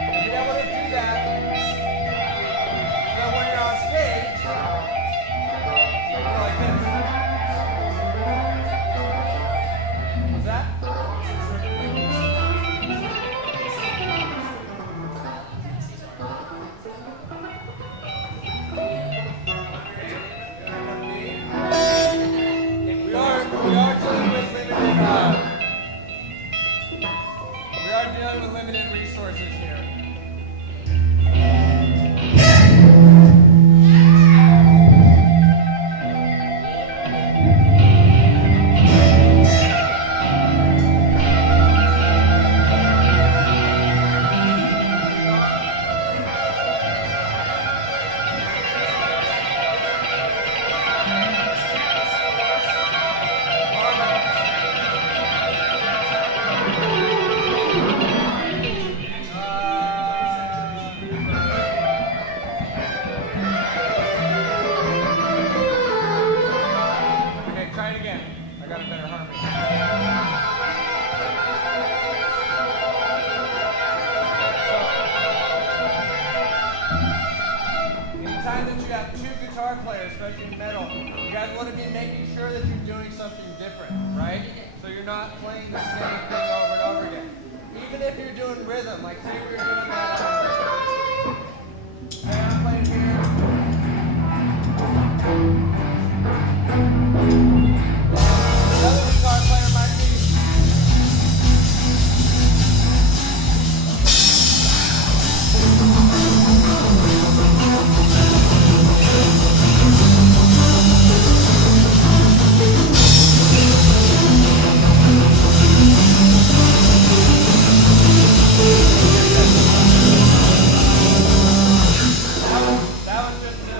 To be able to do that, so when you're on stage, you're like this. What's that? We are dealing with limited resources here. Okay, try it again. I got a better harmony. Anytime that you have two guitar players, especially in metal, you guys want to be making sure that you're doing something different, right? So you're not playing the same thing over and over again. Even if you're doing rhythm, like say we were doing that. Say I'm playing here. Another guitar player might be. That was just to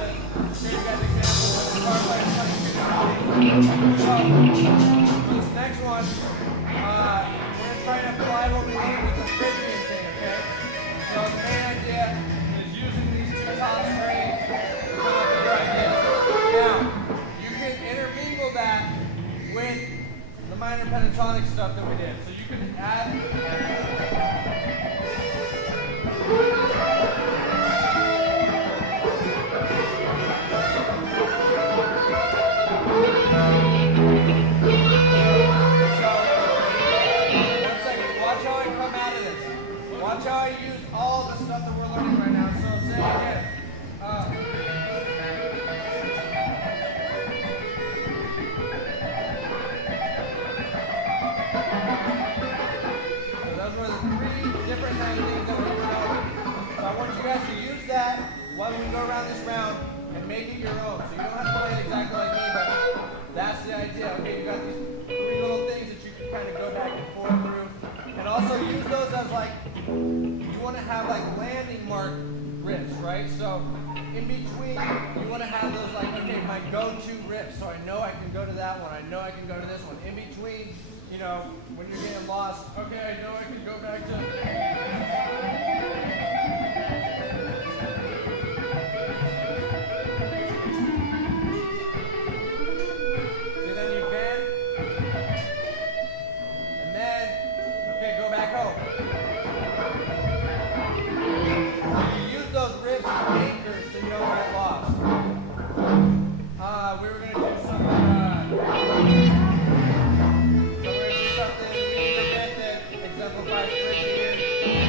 show you guys examples of guitar players playing two different things. For this next one, we're going to try and apply what we learned with the Phrygian thing, okay? So the main idea is using these two top strings to come up with your ideas. Now, you can intermingle that with the minor pentatonic stuff that we did. So you can add. One second, watch how I come out of this. Watch how I use all the stuff that we're learning right now. So say again. So those were the three different kind of things that we were over. So I want you guys to use that while we go around this round and make it your own. So you don't have to play it exactly like me, but that's the idea. Okay, you got these three little things that you can kind of go back and forth through. And also use those as like you want to have like landing mark riffs, right? So in between, you want to have those like, okay, my go-to riffs. So I know I can go to that one. I know I can go to this one. In between, you know, when you're getting lost, okay, I know I can go back to. See, then you can. And then, okay, go back home. You use those riffs as anchors to know when I lost. We were going to do something, so we're going to do something really good that exemplifies Richard.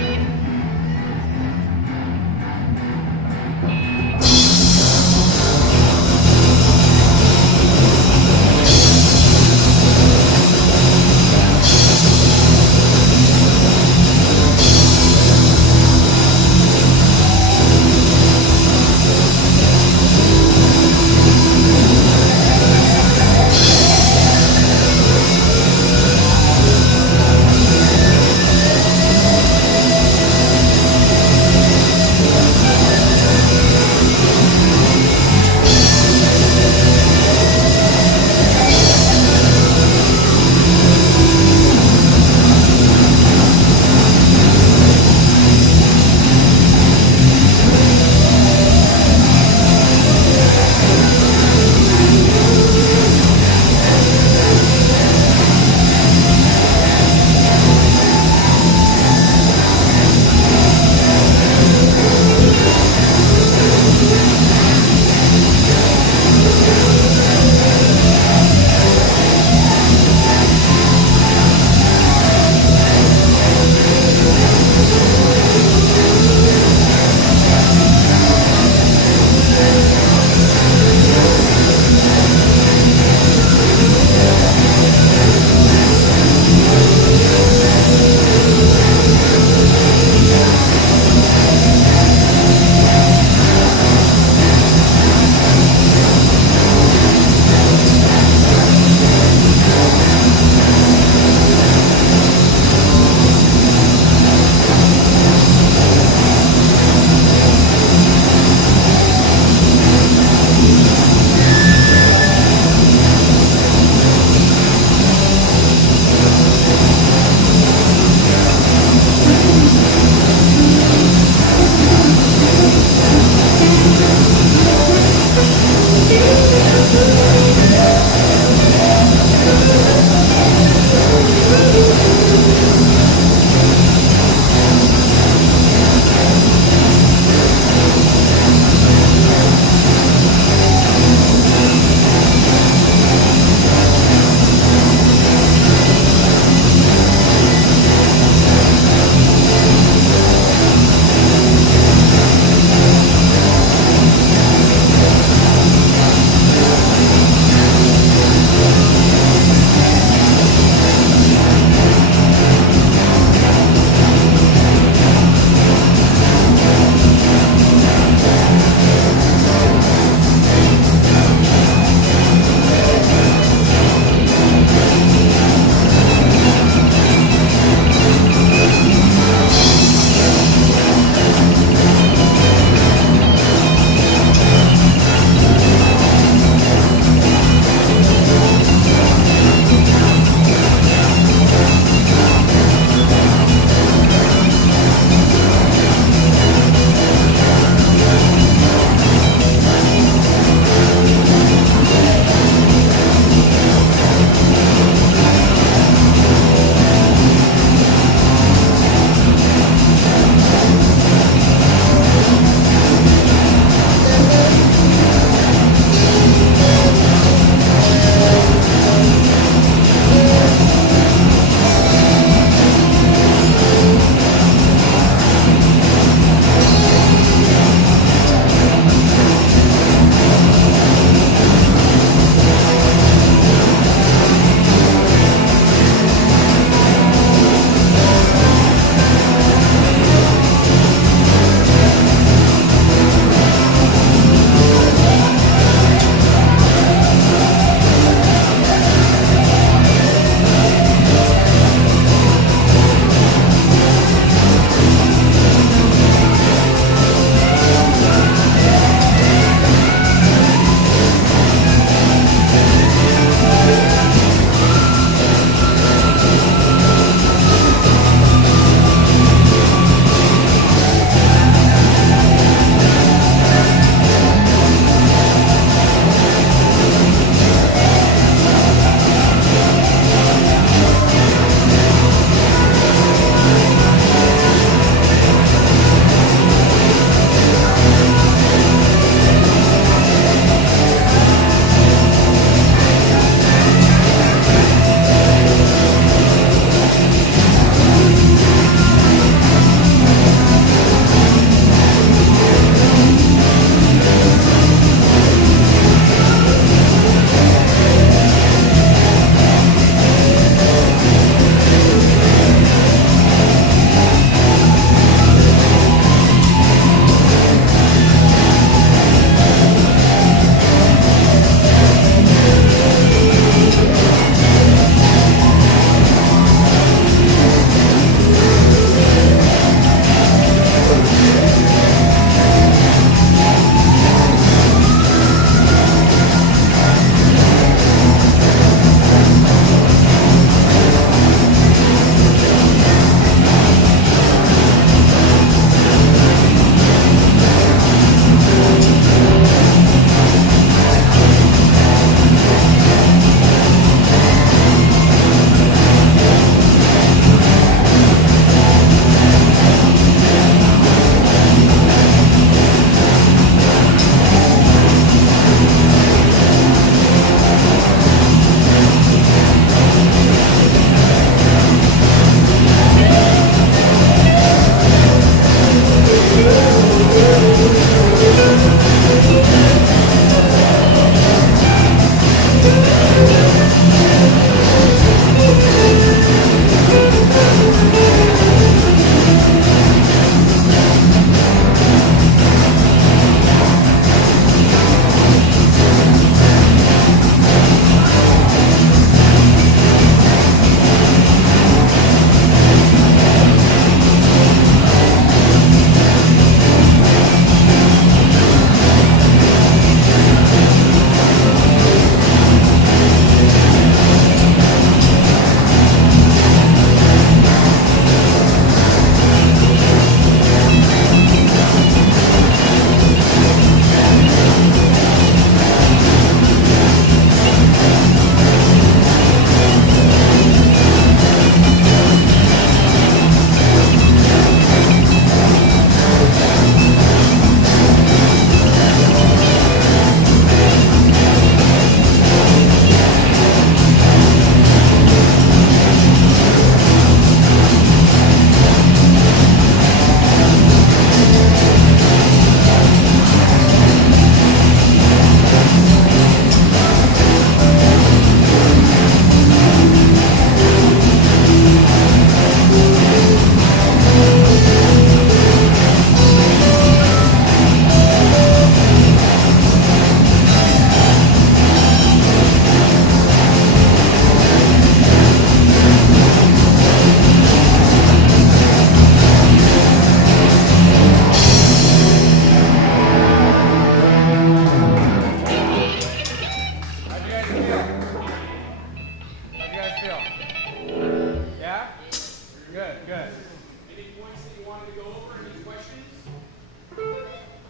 wanted to go over. Any questions?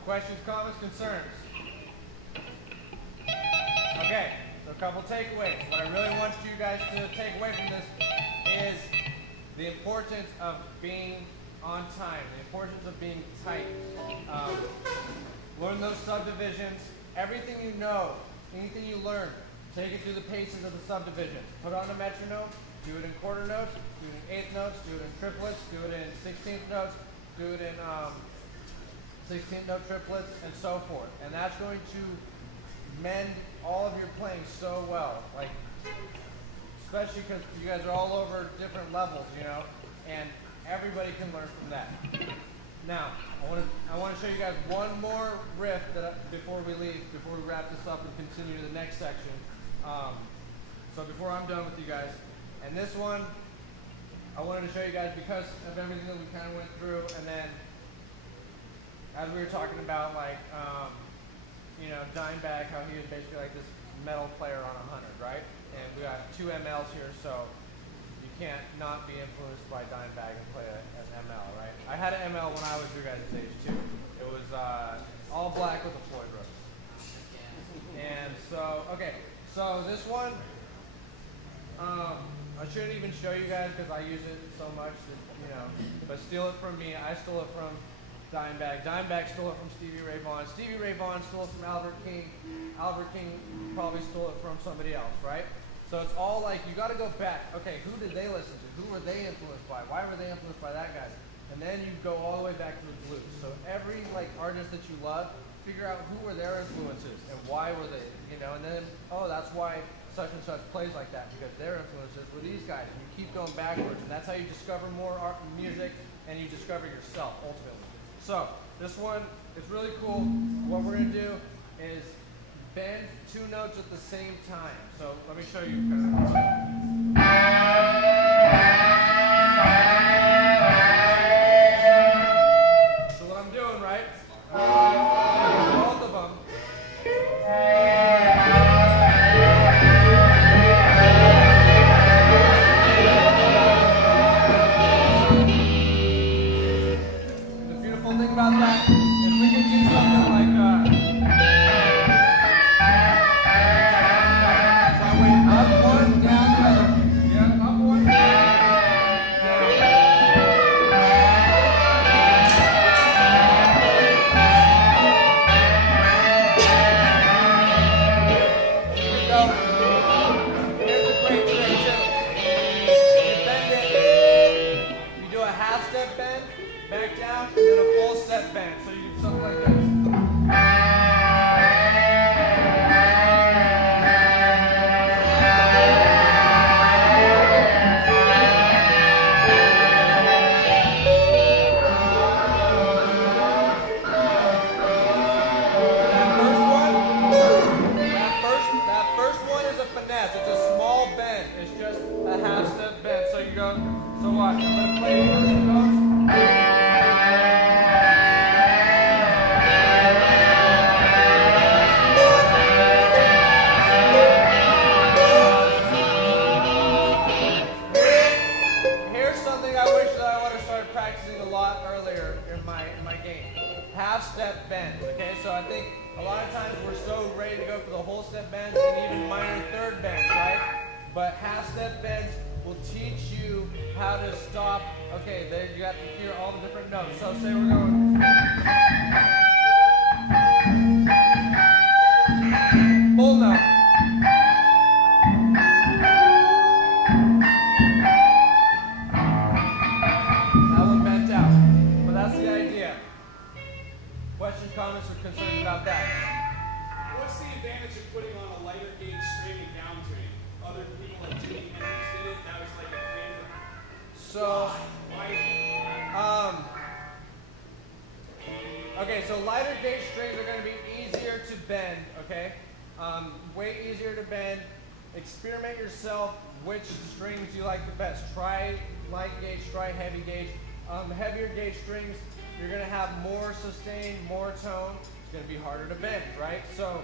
Questions, comments, concerns? Okay, so a couple takeaways. What I really want you guys to take away from this is the importance of being on time, the importance of being tight. Learn those subdivisions. Everything you know, anything you learn, take it through the paces of the subdivision. Put on a metronome, do it in quarter notes, do it in eighth notes, do it in triplets, do it in 16th notes, do it in 16th note triplets, and so forth. And that's going to mend all of your playing so well. Like, especially because you guys are all over different levels, you know, and everybody can learn from that. Now, I want to show you guys one more riff before we leave, before we wrap this up and continue to the next section. So before I'm done with you guys, and this one, I wanted to show you guys because of everything that we kind of went through, and then as we were talking about, like, you know, Dimebag, how he was basically like this metal player on 100, right? And we got 2 MLs here, so you can't not be influenced by Dimebag and play an ML, right? I had an ML when I was your guys' age too. It was all black with a Floyd Rose. And so, okay, so this one, I shouldn't even show you guys because I use it so much that, you know, but steal it from me. I stole it from Dimebag. Dimebag stole it from Stevie Ray Vaughan. Stevie Ray Vaughan stole it from Albert King. Albert King probably stole it from somebody else, right? So it's all like, you got to go back. Okay, who did they listen to? Who were they influenced by? Why were they influenced by that guy? And then you go all the way back to the blues. So every like artist that you love, figure out who were their influences and why were they, you know, and then, oh, that's why such and such plays like that, because their influences were these guys. And you keep going backwards, and that's how you discover more art and music, and you discover yourself, ultimately. So, this one is really cool. What we're going to do is bend 2 notes at the same time. So, let me show you. So what I'm doing, right? Both of them. The beautiful thing about that, if we can do something like so I went up 1, down the other. Yeah, up 1, down. So, here's a great trick too. You bend it, you do a half step bend, back down, and then a full step bend. So you do something like this. That first one is a finesse. It's a small bend. It's just a half step bend. So you go, so watch. I'm going to play first notes. Here's something I wish that I would have started practicing a lot earlier in my game. Half step bend. Okay, so I think a lot of times we're so ready to go for the whole step bends and even minor third bends, right? But half step bends will teach you how to stop. Okay, there you got to hear all the different notes. So say we're going full note. That one bent out, but that's the idea. Questions, comments, or concerns about that? What's the advantage of putting on a lighter gauge string and down tuning? Other people like Jimi Hendrix did it. That was like a favorite. So, Why? okay, so lighter gauge strings are going to be easier to bend, okay? Way easier to bend. Experiment yourself which strings you like the best. Try light gauge, try heavy gauge. Heavier gauge strings, you're going to have more sustain, more tone. It's going to be harder to bend, right? So,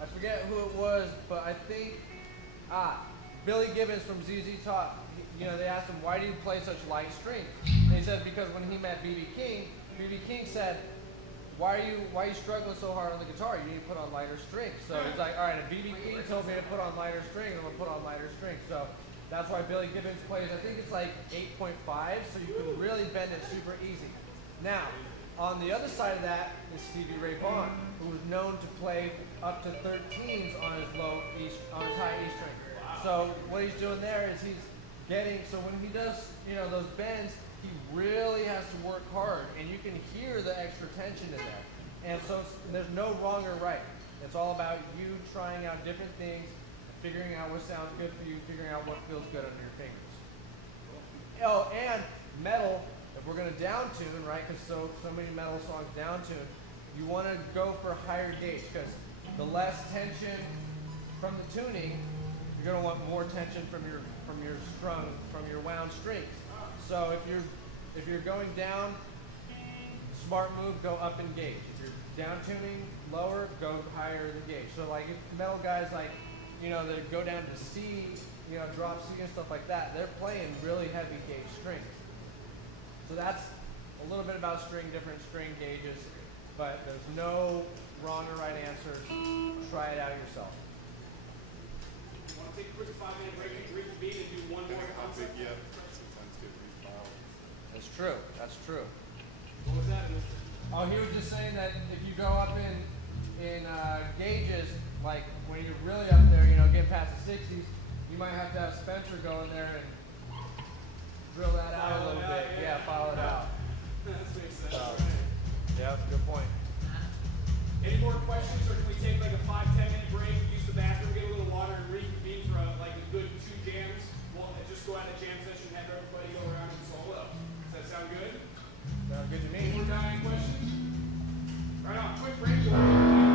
I forget who it was, but I think, Billy Gibbons from ZZ Top. they asked him, why do you play such light strings? And he said, because when he met B.B. King said, why are you struggling so hard on the guitar? You need to put on lighter strings. So he's like, all right, if B.B. King told me to put on lighter strings, I'm going to put on lighter strings. So that's why Billy Gibbons plays, I think it's like 8.5, so you can really bend it super easy. Now, on the other side of that is Stevie Ray Vaughan, who was known to play up to 13s on his high E string. So what he's doing there is he's getting, so when he does, those bends, he really has to work hard, and you can hear the extra tension in there. And so there's no wrong or right. It's all about you trying out different things, figuring out what sounds good for you, figuring out what feels good under your fingers. Oh, and metal, if we're going to down tune, right, because so many metal songs down tune, you want to go for higher gauge, because the less tension from the tuning, you're going to want more tension from your wound strings. So if you're going down, smart move, go up in gauge. If you're down tuning lower, go higher than gauge. So like if metal guys that go down to C, drop C and stuff like that, they're playing really heavy gauge strings. So that's a little bit about different string gauges, but there's no wrong or right answer. Try it out yourself. Want to take a quick 5-minute break and reconvene and do one more concept? Yeah, sometimes get refiled. That's true. That's true. What was that, Mr.? Oh, he was just saying that if you go up in gauges, like when you're really up there, getting past the 60s, you might have to have Spencer go in there and drill that out a little bit. Yeah, follow it out. That makes sense. So, yeah, good point. Any more questions, or can we take like a 5-10 minute break, use the bathroom, get a little water, and reconvene for like a good 2 jams? We'll just go out a jam session, have everybody go around and solo. Does that sound good? Sounds good to me. Any more dying questions? Right on, quick break. We'll reconvene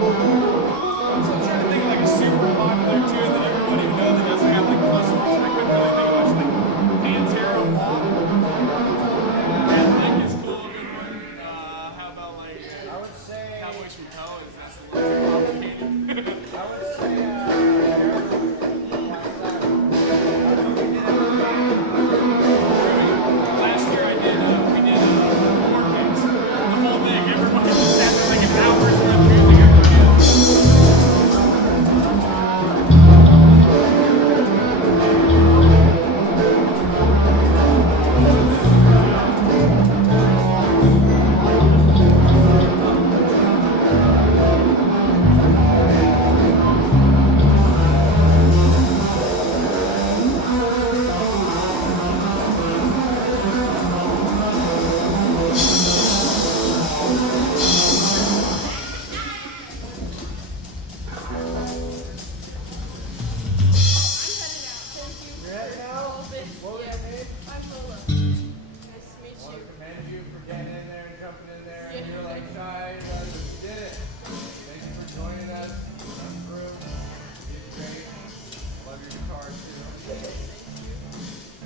So I'm trying to think of like a super popular tune that everybody would know that doesn't have like customers. I couldn't really think of much like Pantera Walk. Red Lake is cool, good one. How about like I would say. Cowboys from Hell? Is that a little too complicated? I would say. Black Sabbath. Last year I did, we did Vortex. The whole thing. Everybody just sat there like an hour's worth of music every day.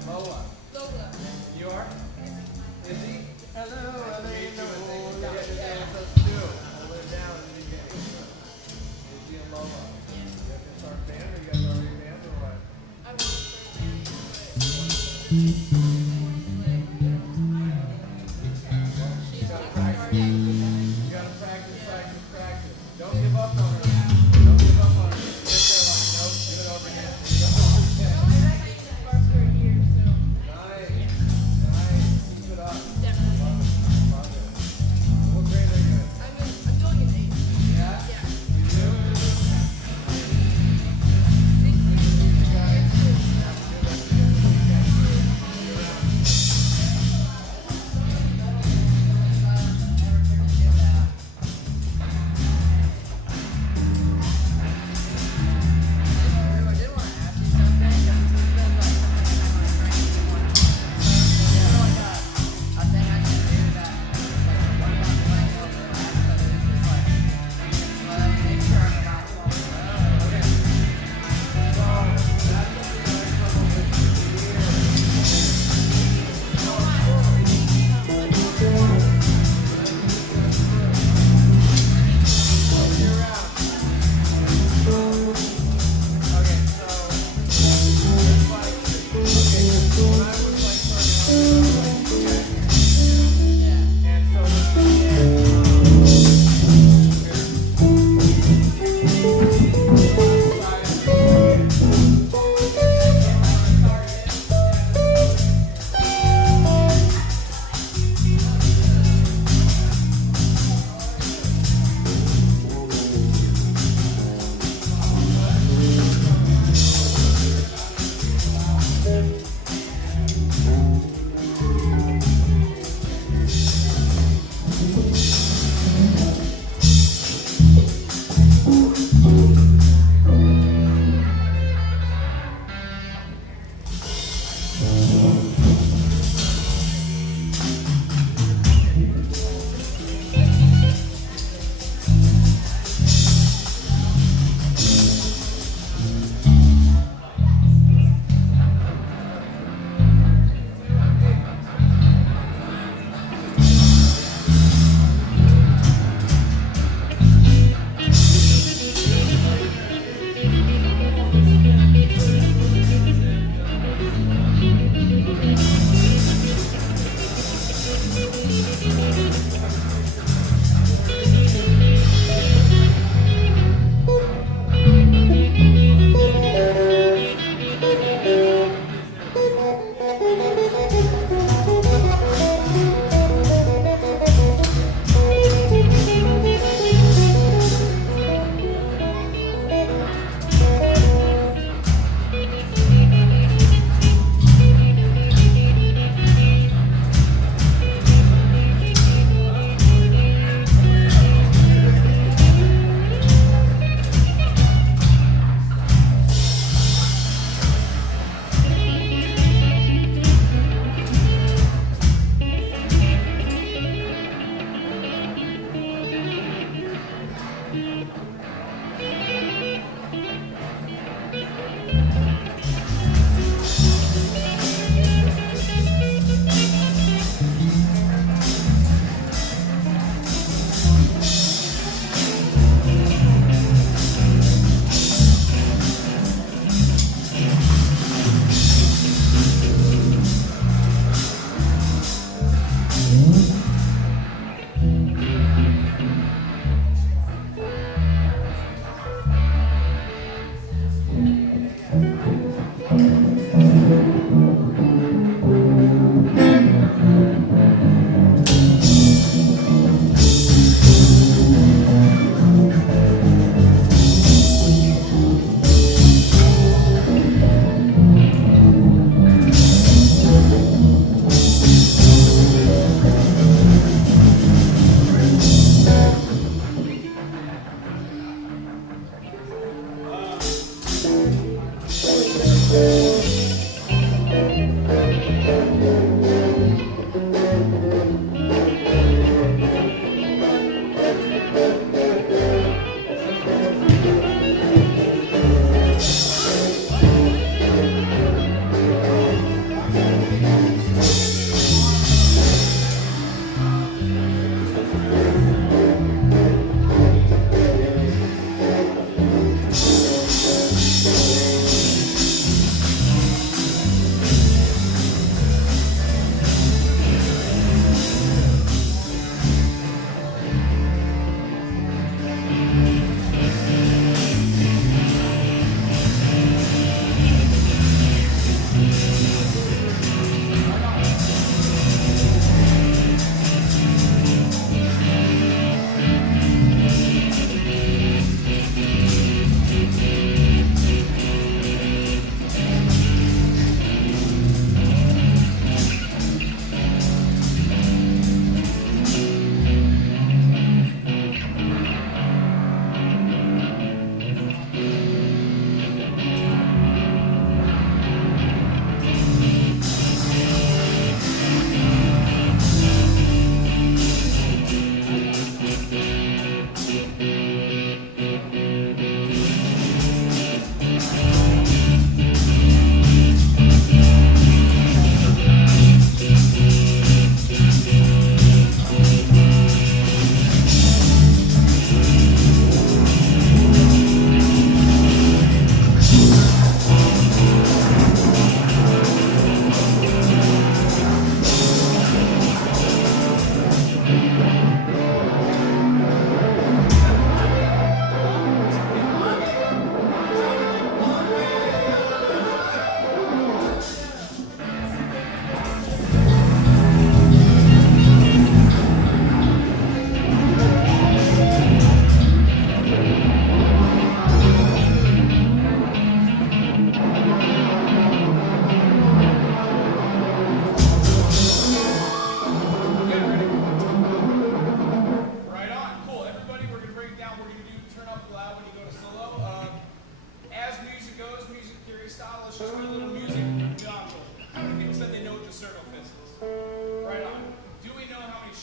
Lola. Lola. You are? Izzy? Hello, I mean, no, let's do it. Hold it down and you get Izzy and Lola. You guys gonna start a band or you guys already a band or what? I want to start a band, but she's gotta just practice. starting. You gotta practice. Don't give up on her. Don't give up on her. Just sit there like, nope, do it over again. Do it over again. Sparks for a year, so Nice. Keep it up. definitely. Love it. What grade are you in? I'm going in 8th. Yeah? Yeah. You do? You guys have to do that together. You guys do it. You're around.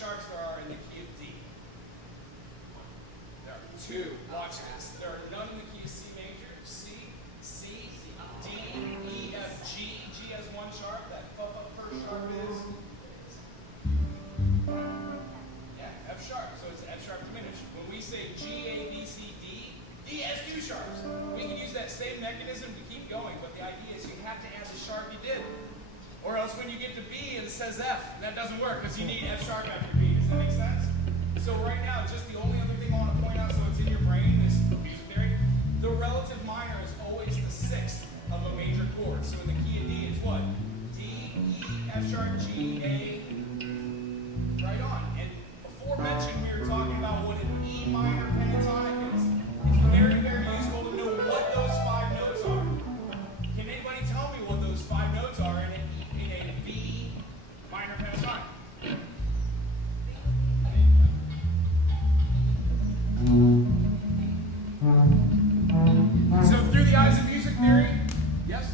sharps there are in the key of D? There are 2. Watch this. There are none in the key of C major. C, D, E, F, G. G has 1 sharp. That first sharp is F sharp. So it's F sharp diminished. When we say G, A, B, C, D, D has 2 sharps. We can use that same mechanism to keep going, but the idea is you have to add the sharp you did. Or else when you get to B and it says F, that doesn't work because you need F sharp after B. Does that make sense? So right now, just the only other thing I want to point out so it's in your brain is music theory. The relative minor is always the 6th of a major chord. So in the key of D, it's what? D, E, F sharp, G, A, right on. And before mentioned, we were talking about what an E minor pentatonic is. It's very, very useful to know what those 5 notes are. Can anybody tell me what those 5 notes are in a B minor pentatonic? So through the eyes of music theory, yes?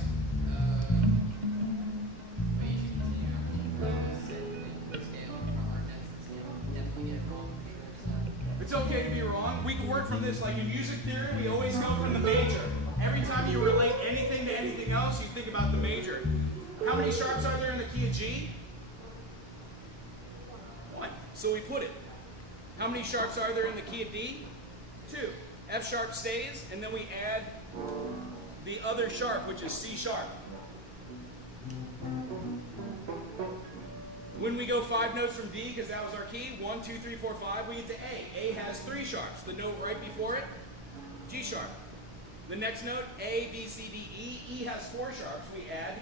It's okay to be wrong. We can work from this. Like in music theory, we always go from the major. Every time you relate anything to anything else, you think about the major. How many sharps are there in the key of G? 1. So we put it. How many sharps are there in the key of D? 2. F sharp stays, and then we add the other sharp, which is C sharp. When we go 5 notes from D, because that was our key, 1, 2, 3, 4, 5, we get to A. A has 3 sharps. The note right before it, G sharp. The next note, A, B, C, D, E. E has 4 sharps. We add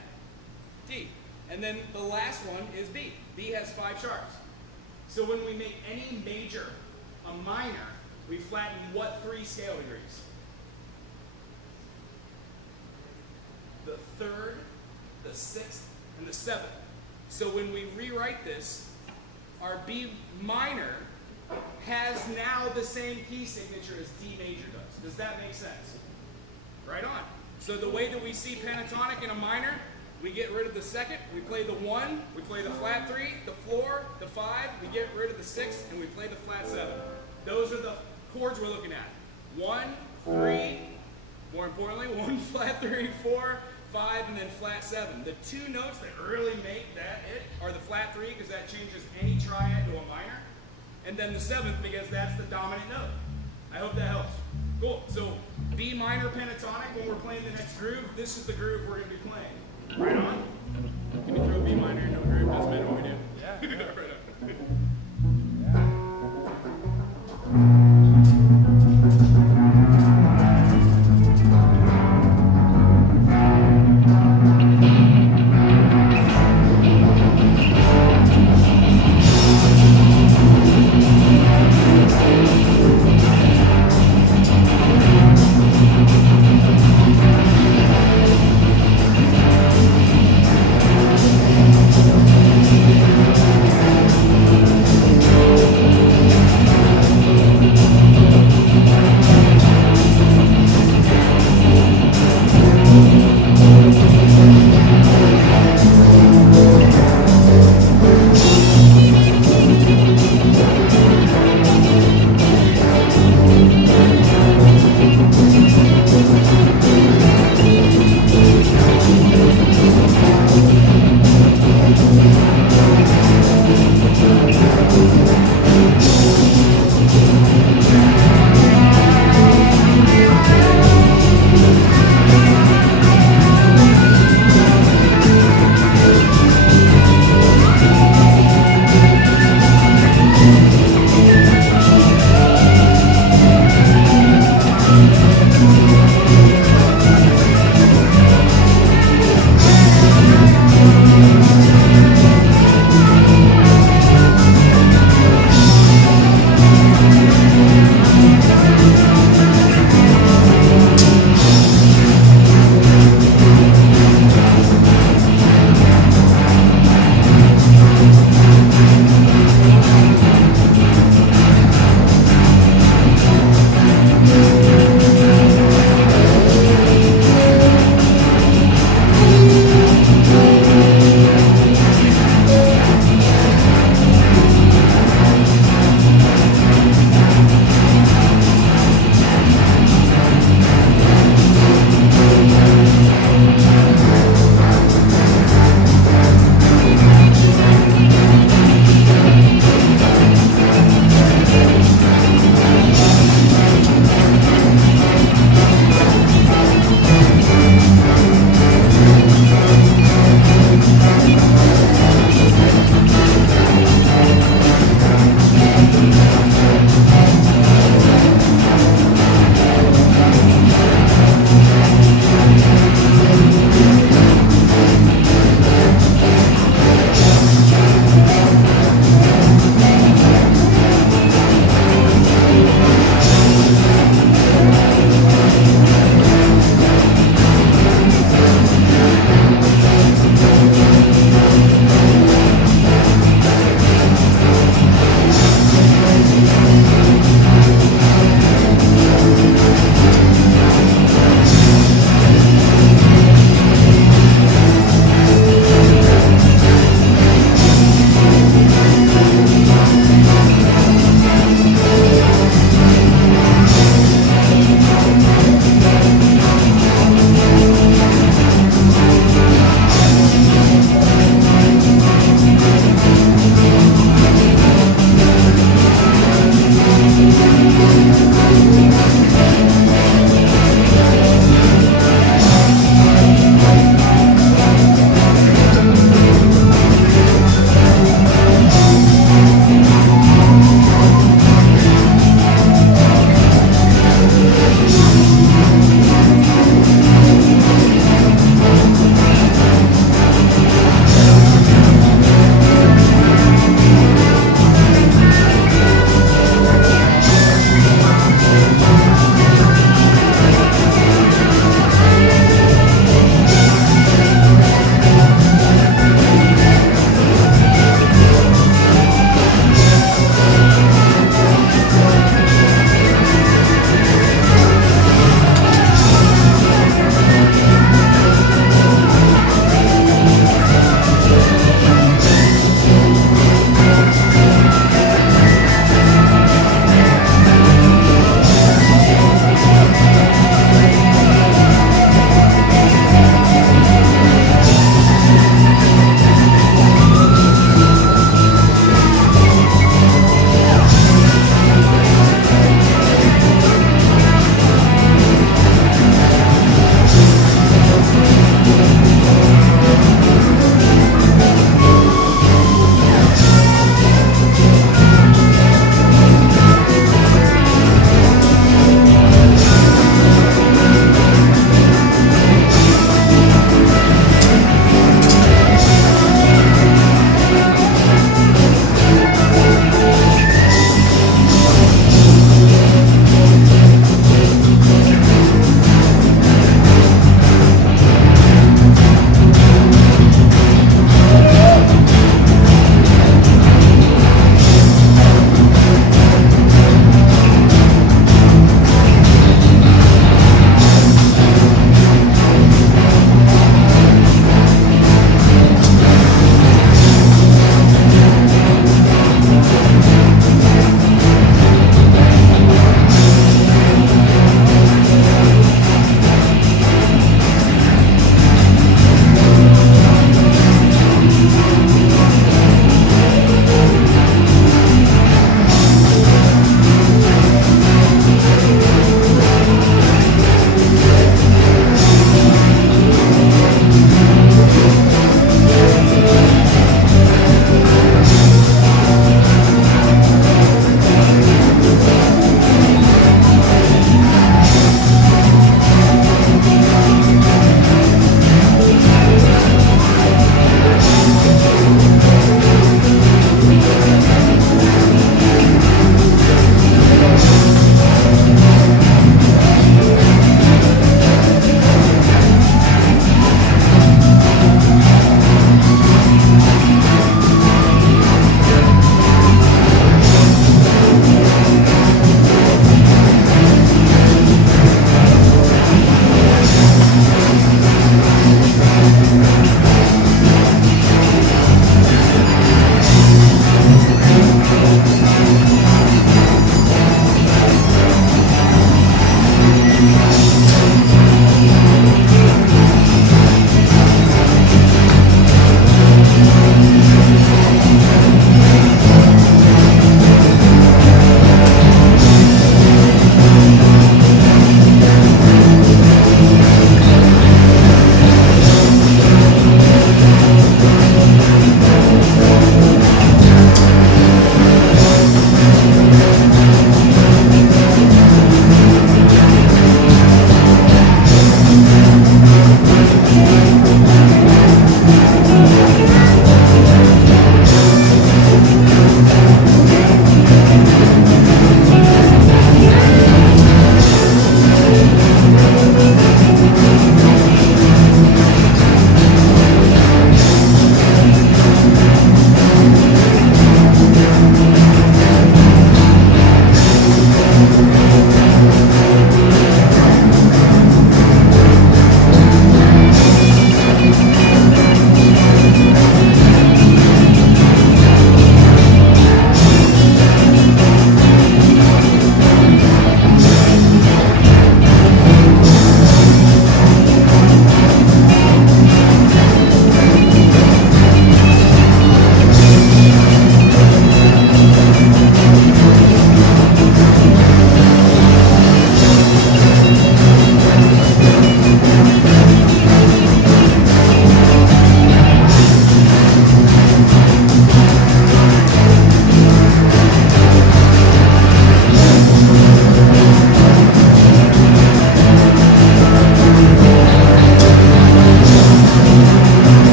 D. And then the last one is B. B has 5 sharps. So when we make any major a minor, we flatten what 3 scale degrees? The 3rd, the 6th, and the 7th. So when we rewrite this, our B minor has now the same key signature as D major does. Does that make sense? Right on. So the way that we see pentatonic in a minor, we get rid of the 2nd, we play the 1, we play the flat 3, the 4, the 5, we get rid of the 6, and we play the flat 7. Those are the chords we're looking at. 1, 3, more importantly, 1, flat 3, 4, 5, and then flat 7. The 2 notes that really make that it are the flat 3, because that changes any triad to a minor, and then the 7th, because that's the dominant note. I hope that helps. Cool. So B minor pentatonic, when we're playing the next groove, this is the groove we're going to be playing. Right on? Can we throw B minor into a groove? Doesn't matter what we do. Yeah. Right on.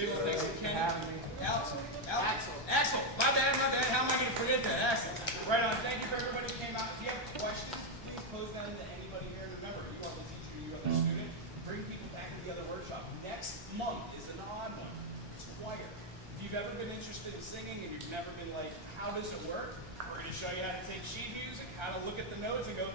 Big one, thanks to Kenny. having me. Axel. My bad. How am I going to forget that? Axel. Right on. Thank you for everybody who came out. If you have questions, please pose them to anybody here. And remember, you are the teacher, you are the student. Bring people back to the other workshop. Next month is an odd one. It's choir. If you've ever been interested in singing and you've never been like, how does it work? We're going to show you how to take sheet music, how to look at the notes and go,